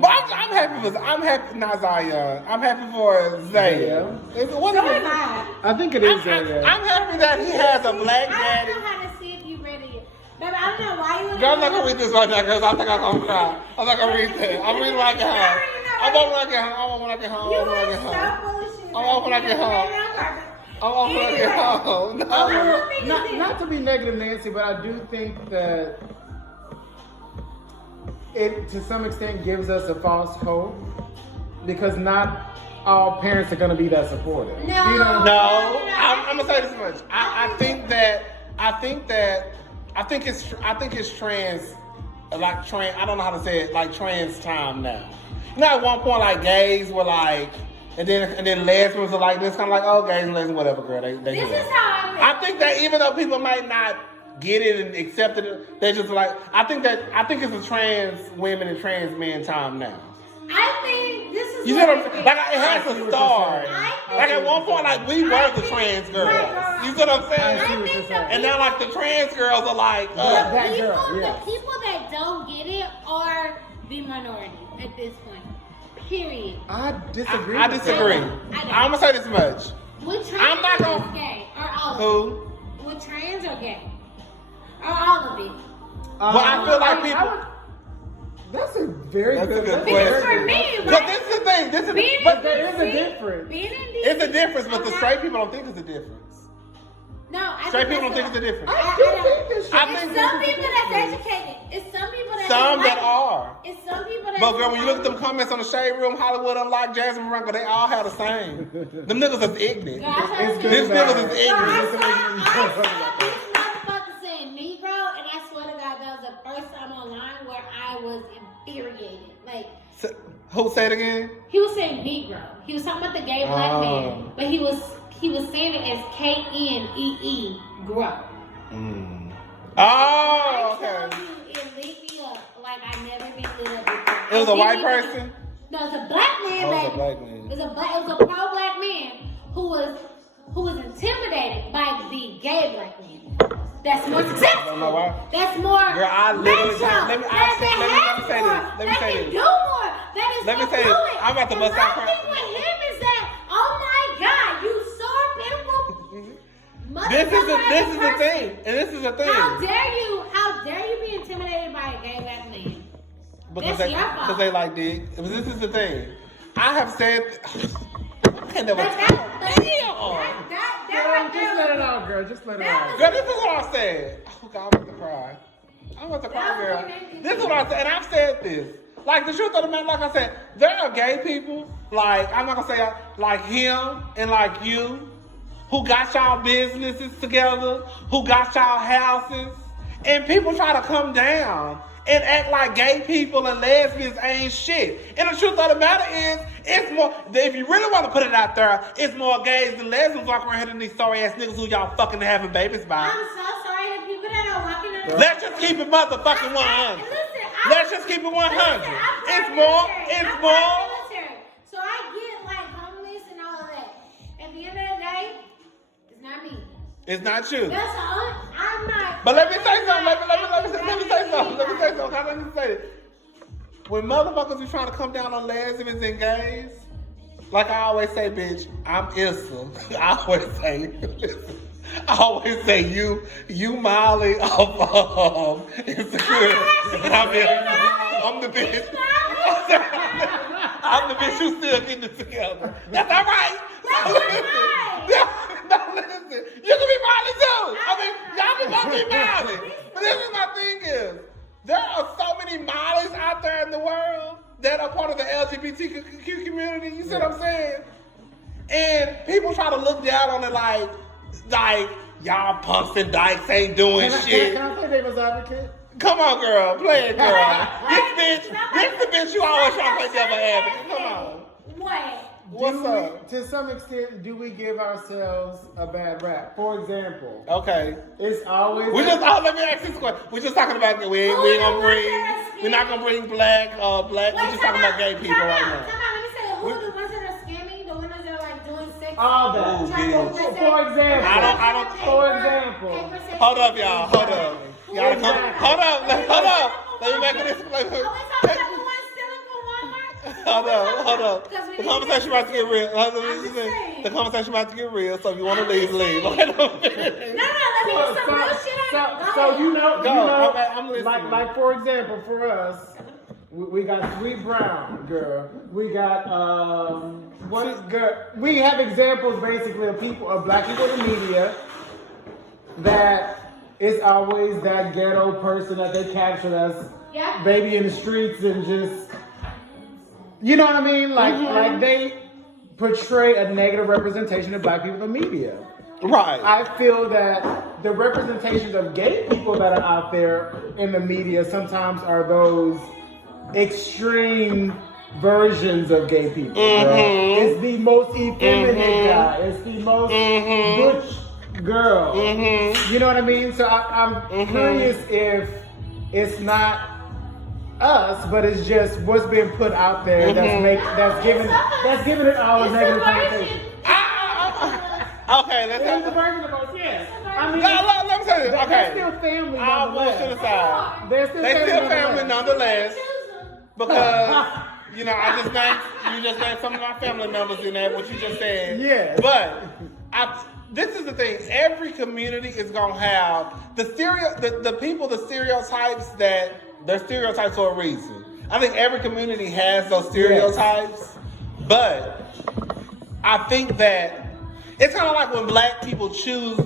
But I'm happy, not Zion. I'm happy for Zaya. What So is am it? I. I think it is Zaya. I'm happy that he has a black I daddy. don't know how to see if you read it yet. Baby, I don't know why you. Girl, I'm not gonna read this right now because I think I'm gonna cry. I'm not gonna read that. I'm reading when I get home. I'm on when I get home. I'm on when I get home. You I'm on when I are get so home. bullshit. I'm on when I get home. I'm on when I get home. No. Not to be negative, Nancy, but I do think that it, to some extent, gives us a false hope because not all parents are going to be that supportive. No. You know? No, I'm gonna say this much. I think it's trans, like trans. I don't know how to say it, like trans time now. You know, at one point, like gays were like, and then lesbians were like this, kind of like, oh, gays and lesbians, whatever, girl. They This here. is how I I think that even though people might not get it and accept it, they just like. I think it's a trans women and trans men time now. I think this is. You see what I'm saying? Like it has to start. I Like at one point, like we were the trans girls. You see what I'm saying? I see what you're saying. And now like the trans girls are like, That girl, the yes. people that don't get it are the minority at this point. Period. I disagree. I with disagree. that. I'm gonna say this much. With trans I'm not gonna- or gay or all of Who? it. With trans or gay or all of it. Well, I feel like people. That's a very That's a good good Because question. for me, But right? this is the thing. This is Being but in there is a DC, difference. Being in DC, it's a difference. But the I'm straight not- people don't think it's a difference. No, I Straight people don't that's think it's a difference. I do don't. think this I shit- think It's some people that's educated. It's some people that Some like that are. It's some people that. But girl, when you look at them comments on the Shade Room, Hollywood Unlocked, Jasmine Morango, they all have the same. Them niggas is ignorant. Girl, I tried It's to This good. niggas is Girl, I ignorant. saw this motherfucker saying Negro, and I swear to God, that was the first time online where I was infuriated. Like, Who say it again? he was saying Negro. He was talking about the gay black Oh. man, but he was saying it as KNEE, grow. Oh, I tell okay. you, it lit me up like I never been lit up before. It was a white person? No, it was a black man. Oh, it was a baby. black man. It was a pro-black man who was intimidated by the gay black man. That's more successful. I don't know why. That's more. Girl, I literally metro. can't- let me- That let me has say more. this. Let me That say can this. do more. That is Let me more say this. fluid. I'm about to bust The out whole thing with him is that, oh my God, you so beautiful. This is the Motherfucker, thing. And this is the thing. How dare you be intimidated by a gay black man? Because That's your fault. because they like dick. But this is the thing. I have said I can never But talk. that Girl, right just there let it was- out, girl. Just let it That out. was- Girl, this is what I said. Oh God, I'm about to cry. I'm about to cry, That girl. was what This is what I said, and I've said this. Like the truth of the matter, like I said, there are gay people, like I'm not gonna say like him and like you, who got y'all businesses together, who got y'all houses, and people try to come down and act like gay people and lesbians ain't shit. And the truth of the matter is, it's more, if you really want to put it out there, it's more gays than lesbians walking around here than these sorry ass niggas who y'all fucking having babies by. I'm so sorry to people that are walking around. Let's just keep it motherfucking 100. Let's just keep it 100. It's more. It's more. So I get like homeless and all of that. At the end of the day, it's not me. It's not you. That's all. I'm not. But let me say something. Let me say something. Let me say something. Let me say it. When motherfuckers be trying to come down on lesbians and gays, Like I always say, bitch, I'm Issa. I always say you Molly of Insecure. And I'm the bitch. I'm the bitch who still getting it together. That's all right. No, listen. You can be Molly too. I mean, y'all can both be Molly. But this is my thing is, there are so many Mollies out there in the world that are part of the LGBTQ community. You see what I'm saying? And people try to look down on it like y'all punks and dykes ain't doing shit. Can I play devil's advocate? Come on, girl, play it, girl. This the bitch you always try to play devil's advocate. Come on. What's up? To some extent, do we give ourselves a bad rap? For example, Okay. it's always let me ask this question. We're just talking about we're not gonna bring black. We're just talking about gay people right now. Let me say, who are the ones that are scamming? The ones that are like doing sex? all that. Oh, For example, Hold up, y'all. Hold up. Y'all hold up. Let me make this. Hold up. The conversation about to get real. The conversation about to get real. So if you want to leave. No, let me get some real shit out. So I'm listening. like for example, for us, we got Sweet Brown, girl. We got we have examples basically of black people in the media that it's always that ghetto person that they captured as baby in the streets and just, you know what I mean? Like they portray a negative representation of black people in the media. Right. I feel that the representations of gay people that are out there in the media sometimes are those extreme versions of gay people. Mm-hmm. It's the most effeminate guy. It's the most butch girl. Mm-hmm. You know what I mean? So I'm curious if it's not us, but it's just what's being put out there that's giving it all a negative connotation. Okay, let's It's a version of us, yes. I mean, let me tell you. Okay. they're still family I'll push to the nonetheless. side. They're still family nonetheless. Because you just named some of my family members in there, what you just said. Yeah. But this is the thing. Every community is gonna have the stereotypes that they're stereotypes for a reason. I think every community has those stereotypes, but I think that it's kind of like when black people refuse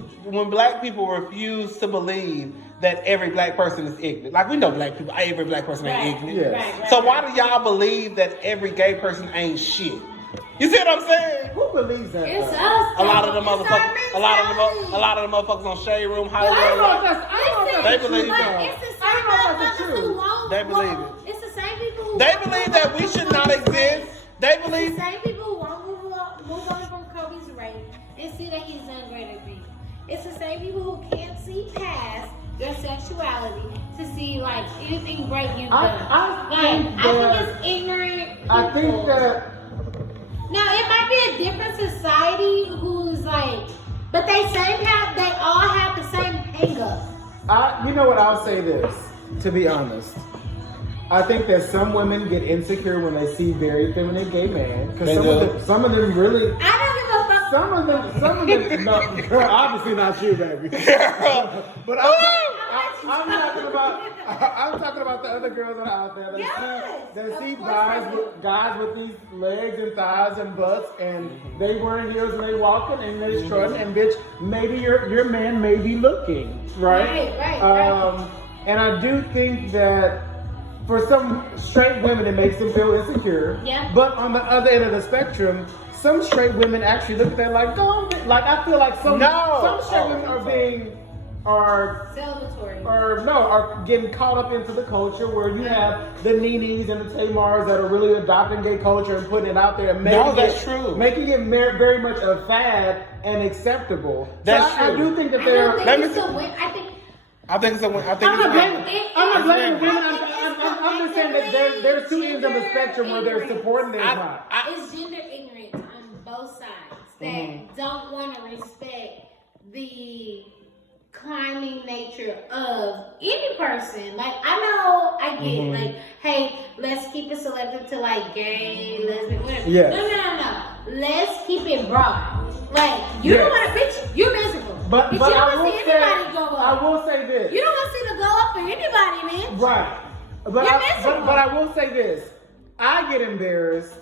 to believe that every black person is ignorant. Like we know every black person ain't ignorant. Yes. So why do y'all believe that every gay person ain't shit? You see what I'm saying? Who believes that? It's us. A lot of the motherfuckers. A lot of the motherfuckers on Shade Room, Hollywood. They believe that. It's the same motherfuckers who won't. They believe it. It's the same people who. They believe that we should not exist. They believe. It's the same people who won't move on from Kobe's rape and see that he's done greater things. It's the same people who can't see past their sexuality to see like anything great you've done. I think it's ignorant. I think that. Now it might be a different society who's like, but they all have the same hang up. You know what? I'll say this. To be honest, I think that some women get insecure when they see very feminine gay men because some of them really. I don't give a fuck. Some of them. No, girl, obviously not you, baby. But I'm talking about the other girls that are out there that see guys with these legs and thighs and butts, and they wearing heels and they walking and they strutting, and bitch, maybe your man may be looking, right? Right. And I do think that for some straight women, it makes them feel insecure. Yeah. But on the other end of the spectrum, some straight women actually look at that like, go. Like I feel like some straight women are getting caught up into the culture where you have the Nenes and the Tamars that are really adopting gay culture and putting it out there and making it very much a fad and acceptable. That's true. I do think that I'm not blaming women. I'm just saying that there's two ends of the spectrum where they're supporting their not. It's gender ignorance on both sides that don't want to respect the climbing nature of any person. Like, I get it. Like, hey, let's keep it selective to like gay, lesbian, whatever. Yes. No. Let's keep it broad. Like, you don't want to, bitch, you're miserable. But you don't I want to see anybody go up. I will say this. You don't want to see the glow up for anybody, man. Right. But I will say this. I get embarrassed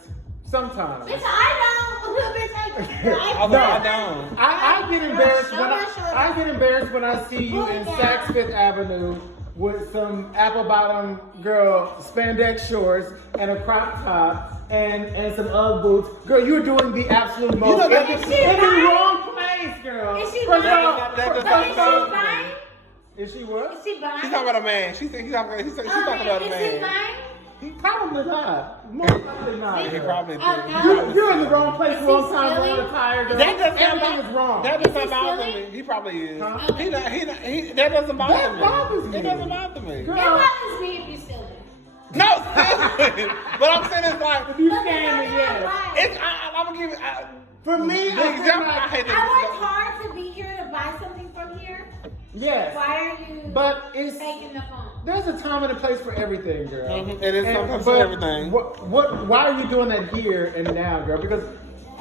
sometimes. Bitch, I don't. Bitch, I don't. I get embarrassed when I see you in Saks Fifth Avenue with some apple bottom girl spandex shorts and a crop top and some Ugg boots. Girl, you're doing the absolute most. In the wrong place, girl. Is she buying? Is she what? Is she buying? She's talking about a man. She's talking about a man. Is he buying? He probably not. Most likely not. He probably You're in the wrong place, wrong time, wrong attire. Everything is wrong. That doesn't bother me. He probably is. Huh? That doesn't bother me. That bothers me. It doesn't bother me. Girl. That bothers me if you steal it. No, seriously. But I'm saying it's like If you scam me, yeah. it's. I'm gonna give it. For me, I hate I worked hard to be here to buy something from here. yes. Why are you It's taking the phone? there's a time and a place for everything, girl. It is sometimes for everything. Why are you doing that here and now, girl? Because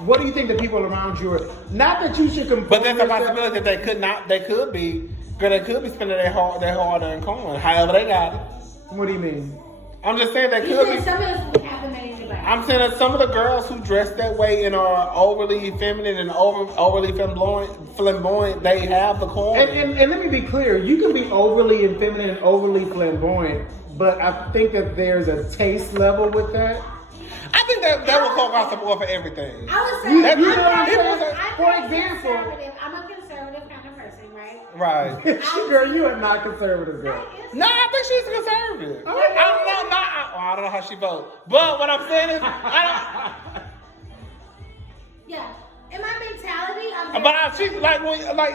what do you think the people around you are? Not that you should compose But there's a yourself- possibility that they could not. They could be. Girl, they could be spending their hard-earned coin. However they got it. What do you mean? I'm just saying they You could said be. some of us would have the money to buy. I'm saying that some of the girls who dress that way and are overly feminine and overly flamboyant, they have the coin. And let me be clear, you can be overly feminine and overly flamboyant, but I think that there's a taste level with that. I think that will call out support for everything. I would say, You know I'm what I'm saying? very For example- conservative. I'm a conservative kind of person, right? Right. Girl, you are not conservative, girl. No, I think she's conservative. Oh, I don't know how she votes. But what I'm saying is, Yeah. In my mentality, I'm she's like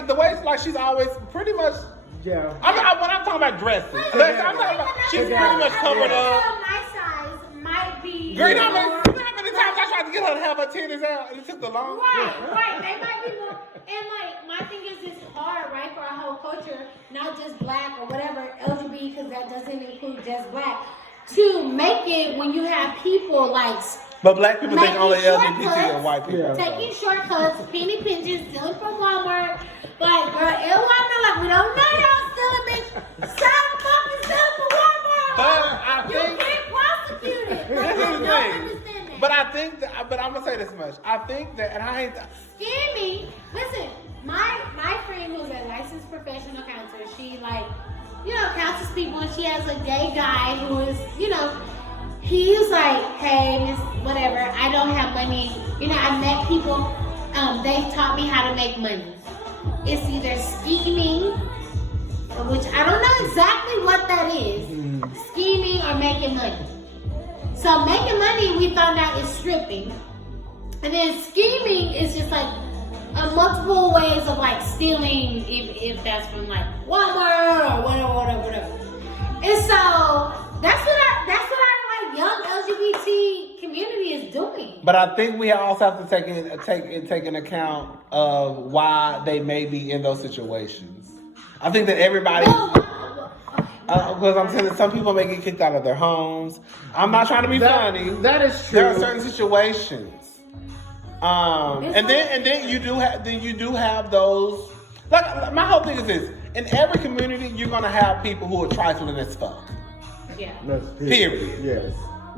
the way she's always pretty much. Yeah. When I'm talking about dressing, I'm talking about she's pretty much covered up. My size might be. Girl, you know how many times I tried to get her to have her titties out and it took the long. Right. They might be more. And like, my thing is, it's hard, right, for our whole culture, not just black or whatever, LGBT, because that doesn't include just black, to make it when you have people like. But black people think only Making LGBT and white people. Yeah. taking shortcuts, penny pinches, stealing from Walmart. Like, girl, in Walmart, like, we don't know y'all stealing, bitch. Stop fucking stealing from Walmart. But You can't prosecute it. This Like, is I the don't thing. understand that. But I think that, but I'm gonna say this much. I think that, and I hate that. Scamming. Listen, my friend who's a licensed professional counselor, she counsels people, and she has a gay guy who is, he's like, hey, miss, whatever, I don't have money. I met people, they taught me how to make money. It's either scheming, which I don't know exactly what that is, scheming or making money. So making money, we found out, is stripping. And then scheming is just like multiple ways of like stealing, if that's from like Walmart or whatever. And so that's what our like young LGBT community is doing. But I think we also have to take into account of why they may be in those situations. I think that everybody. Because I'm saying that some people may get kicked out of their homes. I'm not trying to be funny. That is true. There are certain situations, and then you do have those. Like my whole thing is this: in every community, you're gonna have people who are trifling as fuck. Yeah. Period. Yes.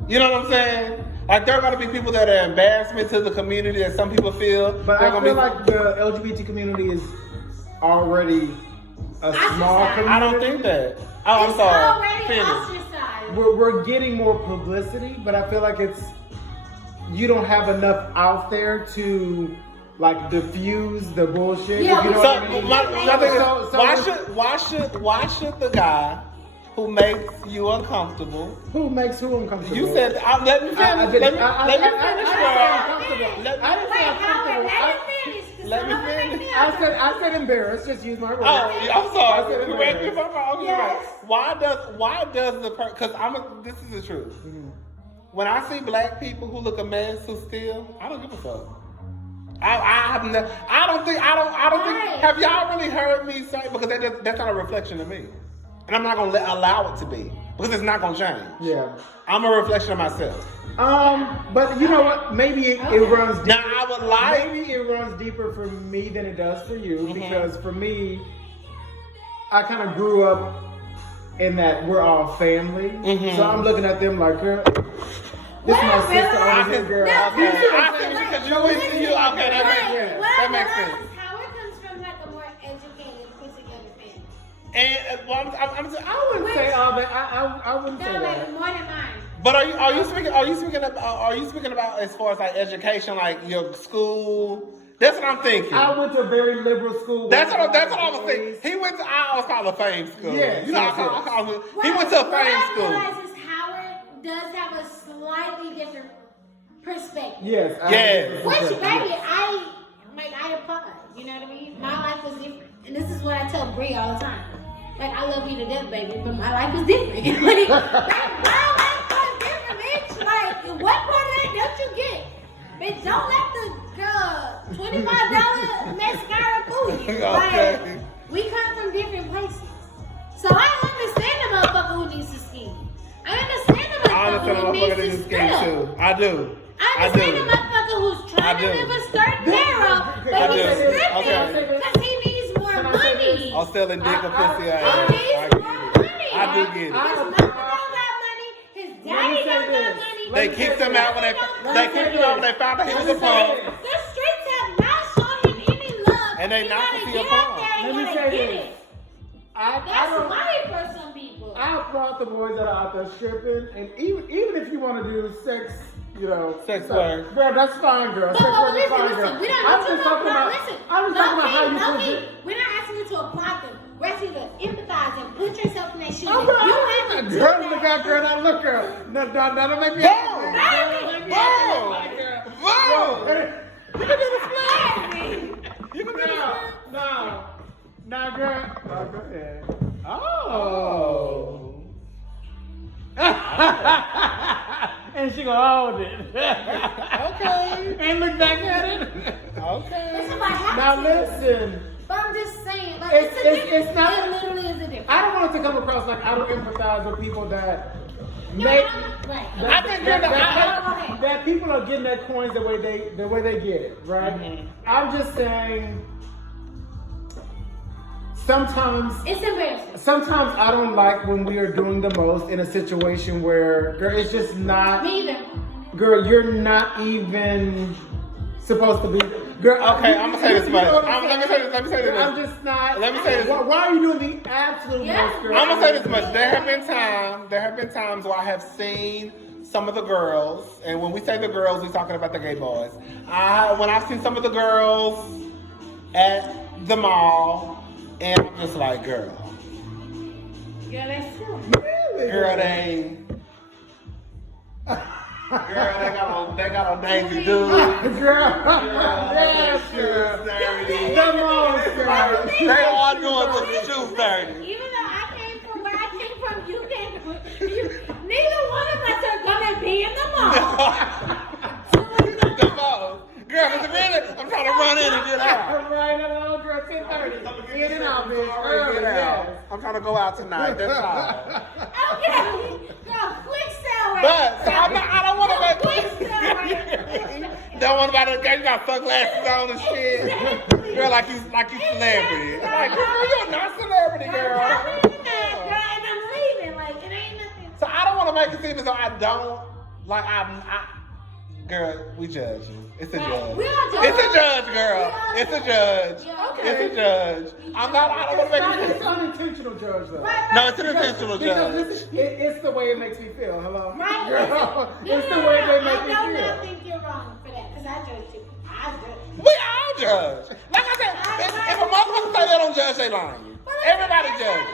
You know what I'm saying? Like there are gonna be people that are embarrassment to the community that some people feel. But I feel like the LGBT community is already a small community. I don't think that. Oh, I'm sorry. Already ostracized. We're getting more publicity, but I feel like you don't have enough out there to like diffuse the bullshit. Yeah, if you know what I mean? My thing is, why should the guy who makes you uncomfortable? Who makes who uncomfortable? You said, let me finish. Let me finish, I said embarrassed. Just use my word. Oh, I'm sorry. I said Correct me if I'm wrong. Yes. Why does the person? Because this is the truth. Mm-hmm. When I see black people who look a mess who steal, I don't give a fuck. I don't think. Have y'all really heard me say? Because that's not a reflection of me, and I'm not gonna allow it to be because it's not gonna change. Yeah. I'm a reflection of myself. But you know what? Maybe it runs deeper. Now I would like. Maybe it runs deeper for me than it does for you because for me, I kind of grew up in that we're all family. So I'm looking at them like, girl, this is my sister over here, girl. Okay, I see because you went to you. Okay, that makes sense. That makes sense. Howard comes from like a more educated, put together family. And I wouldn't say all that. I wouldn't say Like that. more than mine. But are you speaking about as far as like education, like your school? That's what I'm thinking. I went to a very liberal school. That's what I was thinking. He went to, I always call it a fame school. Yeah, you know, I call it. He went to a fame school. What I realize is Howard does have a slightly different perspective. Yes. Which, baby, I applaud. You know what I mean? My life was different, and this is what I tell Bree all the time. Like, I love you to death, baby, but my life was different. Like, my life was different, bitch. Like, what part of that don't you get? Bitch, don't let the $25 mascara fool you. Okay. Like, we come from different places. So I understand the motherfucker who needs to ski. I understand the motherfucker who needs to skill. too. I do. I understand the motherfucker who's trying to live a certain barrel, but he's stripping because he needs more money. I'm selling dick or pussy. He needs more money. I do get it. His mother don't got money. His daddy don't got money. They kicked him out when they found out he was a punk. The streets have not shown him any love. And they not to see a punk. Let me say this. That's life for some people. I applaud the boys that are out there stripping, and even if you want to do sex, you know, Sex work. girl, that's fine, girl. Sex work is fine, girl. We don't I'm just talking about. I'm just talking about how you put it. We're not asking you to apply them. We're asking you to empathize and put yourself in their shoes. I'm You girl, have to do girl, that. look out, girl, now look, girl. No, don't make me. You can do the split. You can do the No, girl. No, go ahead. Oh. And she gonna hold it. Okay. And look back at it. Okay. Listen, I have Now to. listen. But I'm just saying, like, It's not. It literally is a difference. I don't want it to come across like I don't empathize with people that No, make. right. That people are getting their coins the way they get it, right? I'm just saying. Sometimes It's embarrassing. Sometimes I don't like when we are doing the most in a situation where, girl, it's just not. Me either. Girl, you're not even supposed to be. Girl, Okay, I'm gonna say this much. Let me say this. I'm just not. Let me say this. Why are you doing the absolute most, girl? I'm gonna say this much. There have been times where I have seen some of the girls, and when we say the girls, we're talking about the gay boys. When I've seen some of the girls at the mall. And I'm just like, girl. Yeah, that's true. Really? Girl, they ain't. Girl, they got on Daisy Dude. Girl. Yes, girl. Come on, girl. They all doing with the shoes dirty. Even though I came from where I came from, you came from. Neither one of us are gonna be in the mall. The mall. Girl, it's a minute. I'm trying to run in and get out. Right along, girl. 10:30. In and out, bitch. I'm trying to go out tonight. That's all. Okay. Girl, quick sale right But so I don't want to make. Quick sale right Don't want about it. You got sunglasses on and shit. Girl, like you celebrity. Like, girl, you're not celebrity, girl. I'm leaving that, girl, and I'm leaving. Like, it ain't nothing. So I don't want to make it seem as though I don't like. Girl, we judge you. It's a judge. We are judge. It's a judge, girl. It's a judge. Okay. It's a judge. I don't want to make it. It's unintentional judge, though. No, it's an intentional Because judge. it's the way it makes me feel. Hello? Right? Girl, No, it's no, the no, way no. they make me I feel. don't think you're wrong for that, because I judge you. I judge. We all judge. Like I said, if a motherfucker say they don't judge, they lying. Everybody judges.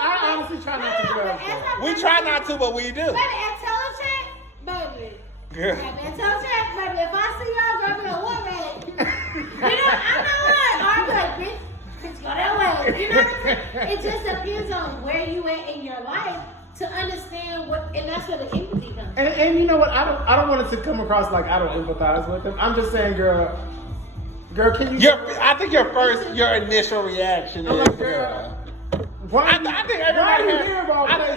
I honestly try not to judge. though. We try not to, but we do. Baby, at Telecheck, baby. Girl. Baby, at Telecheck, baby, if I see y'all, girl, be like, what, baby? You know, I'm not like, I'm like, bitch, go that way. You know what I'm saying? It just depends on where you at in your life to understand what, and that's where the empathy comes. And you know what? I don't want it to come across like I don't empathize with them. I'm just saying, girl, Girl, can you? I think your initial reaction is, girl. I think everybody has.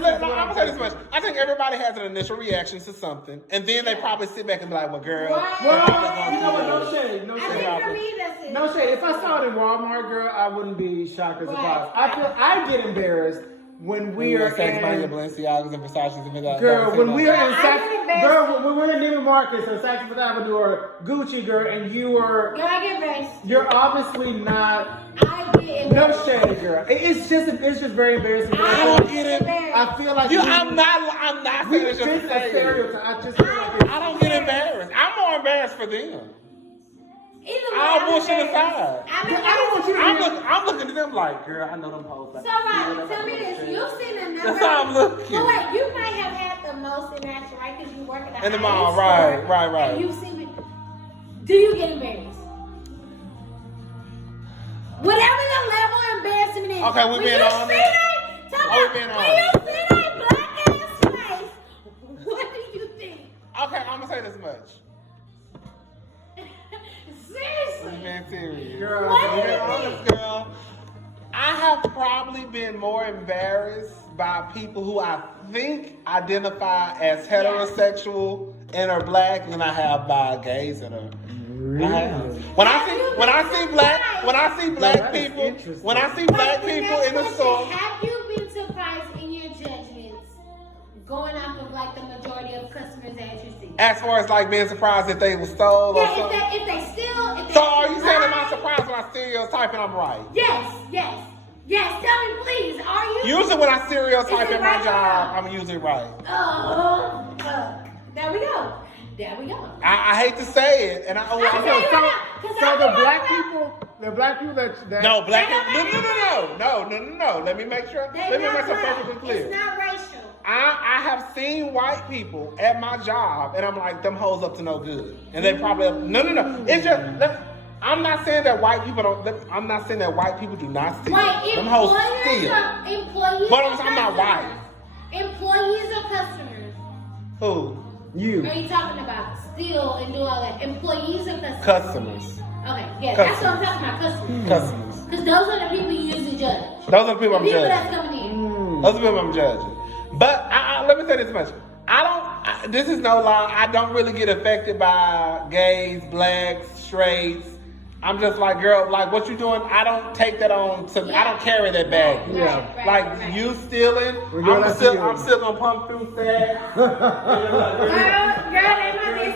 I'm gonna say this much. I think everybody has an initial reaction to something, and then they probably sit back and be like, "Well, girl." Right. Well, you know what? No shade. No I shade. think for me, that's it. No shade. If I saw it in Walmart, girl, I wouldn't be shocked or surprised. Right. I get embarrassed when we are sex by your in. Balenciagas and Versace's and Girl, when we are in I Girl, when we're in Neiman Marcus or Saks Fifth Avenue or Gucci, girl, and you are. Girl, I get embarrassed. You're obviously not. I get embarrassed. No shade, girl. It's just very embarrassing. I don't get it. I feel like I'm not we saying it's fit just a stereotype. I just feel like it's, I don't get embarrassed. I'm more embarrassed for them. I'll bullshit aside. I don't want you to I'm looking at them like, girl, I know them hoes. So, right, tell me this. You've seen a number. That's how I'm looking. So, wait, you might have had the most interaction, right? Because you work at In the high-end mall, store, right. And you've seen it. Do you get embarrassed? Whatever your level of embarrassment is. Okay, we being honest. When you see that black ass face, what do you think? Okay, I'm gonna say this much. Seriously. Man, serious. Girl, What? I'm being honest, girl. I have probably been more embarrassed by people who I think identify as heterosexual and are black than I have by gays that are. Really? When I see black people in the store. Have you been surprised in your judgments going off of like the majority of customers that you see? As far as like being surprised if they were stole or Yeah, something. if they steal. So are you saying am I surprised when I stereotype and I'm right? Yes, tell me please, are you? Usually when I stereotype Is it at my right job, or I'm usually right. There we go. I hate to say it, and tell you right now, 'cause So I the feel black like people that No, black people. No. Let me make sure. Let me make sure perfectly clear. It's not racial. I have seen white people at my job, and I'm like, them hoes up to no good, and they probably no. It's just. I'm not saying that white people don't. I'm not saying that white people do not steal. Wait, them hoes employees steal. or I'm not white. Employees or customers? Who? you. Are you talking about steal and do all that? Employees or customers? Customers. Okay, yeah, that's what I'm talking about, customers. Customers. Because those are the people you usually judge. Those are the people I'm People judging. that's coming in. Those are the people I'm judging. But let me say this much. This is no lie. I don't really get affected by gays, blacks, straights. I'm just like, girl, like what you doing? I don't take that on. I don't carry that bag. Right. You stealing? I'm still gonna pump through fast. Girl,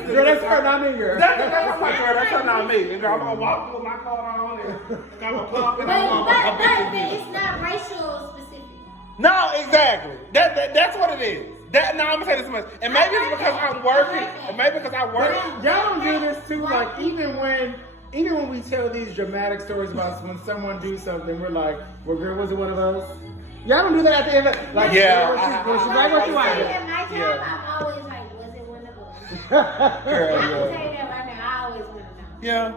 Girl, that's her, not me, girl. That's my girl. That's not me. And I'm gonna walk with my coat on and I'm gonna pump and I'm gonna but it's not racial specific. No, exactly. That's what it is. I'm gonna say this much. And maybe it's because I'm working. And maybe because I work. Y'all don't do this too. Like even when we tell these dramatic stories about when someone do something, we're like, "Well, girl, was it one of us?" Y'all don't do that at the end of like. Yeah. When she right what you want. At my job, I'm always like, was it one of us? Girl, I can yeah. tell you that right now. I always want to know. Yeah.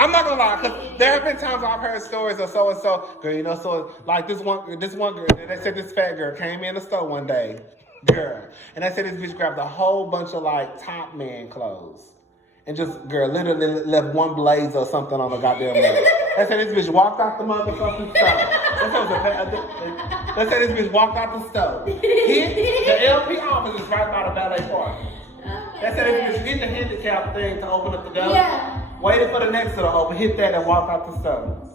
I'm not gonna lie, because there have been times I've heard stories of so and so, girl, you know, so like this one girl, they said this fat girl came in the store one day, girl, and they said this bitch grabbed a whole bunch of like top man clothes. And just, girl, literally left one blaze or something on the goddamn wall. They said this bitch walked out the motherfucking stove. They said this bitch walked out the stove. Hit the LP office is right by the ballet park. They said this bitch hit the handicap thing to open up the door. Yeah. Waited for the next door to open, hit that and walked out the stove.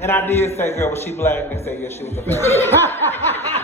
And I did say, girl, was she black? And they said, yeah, she was a black.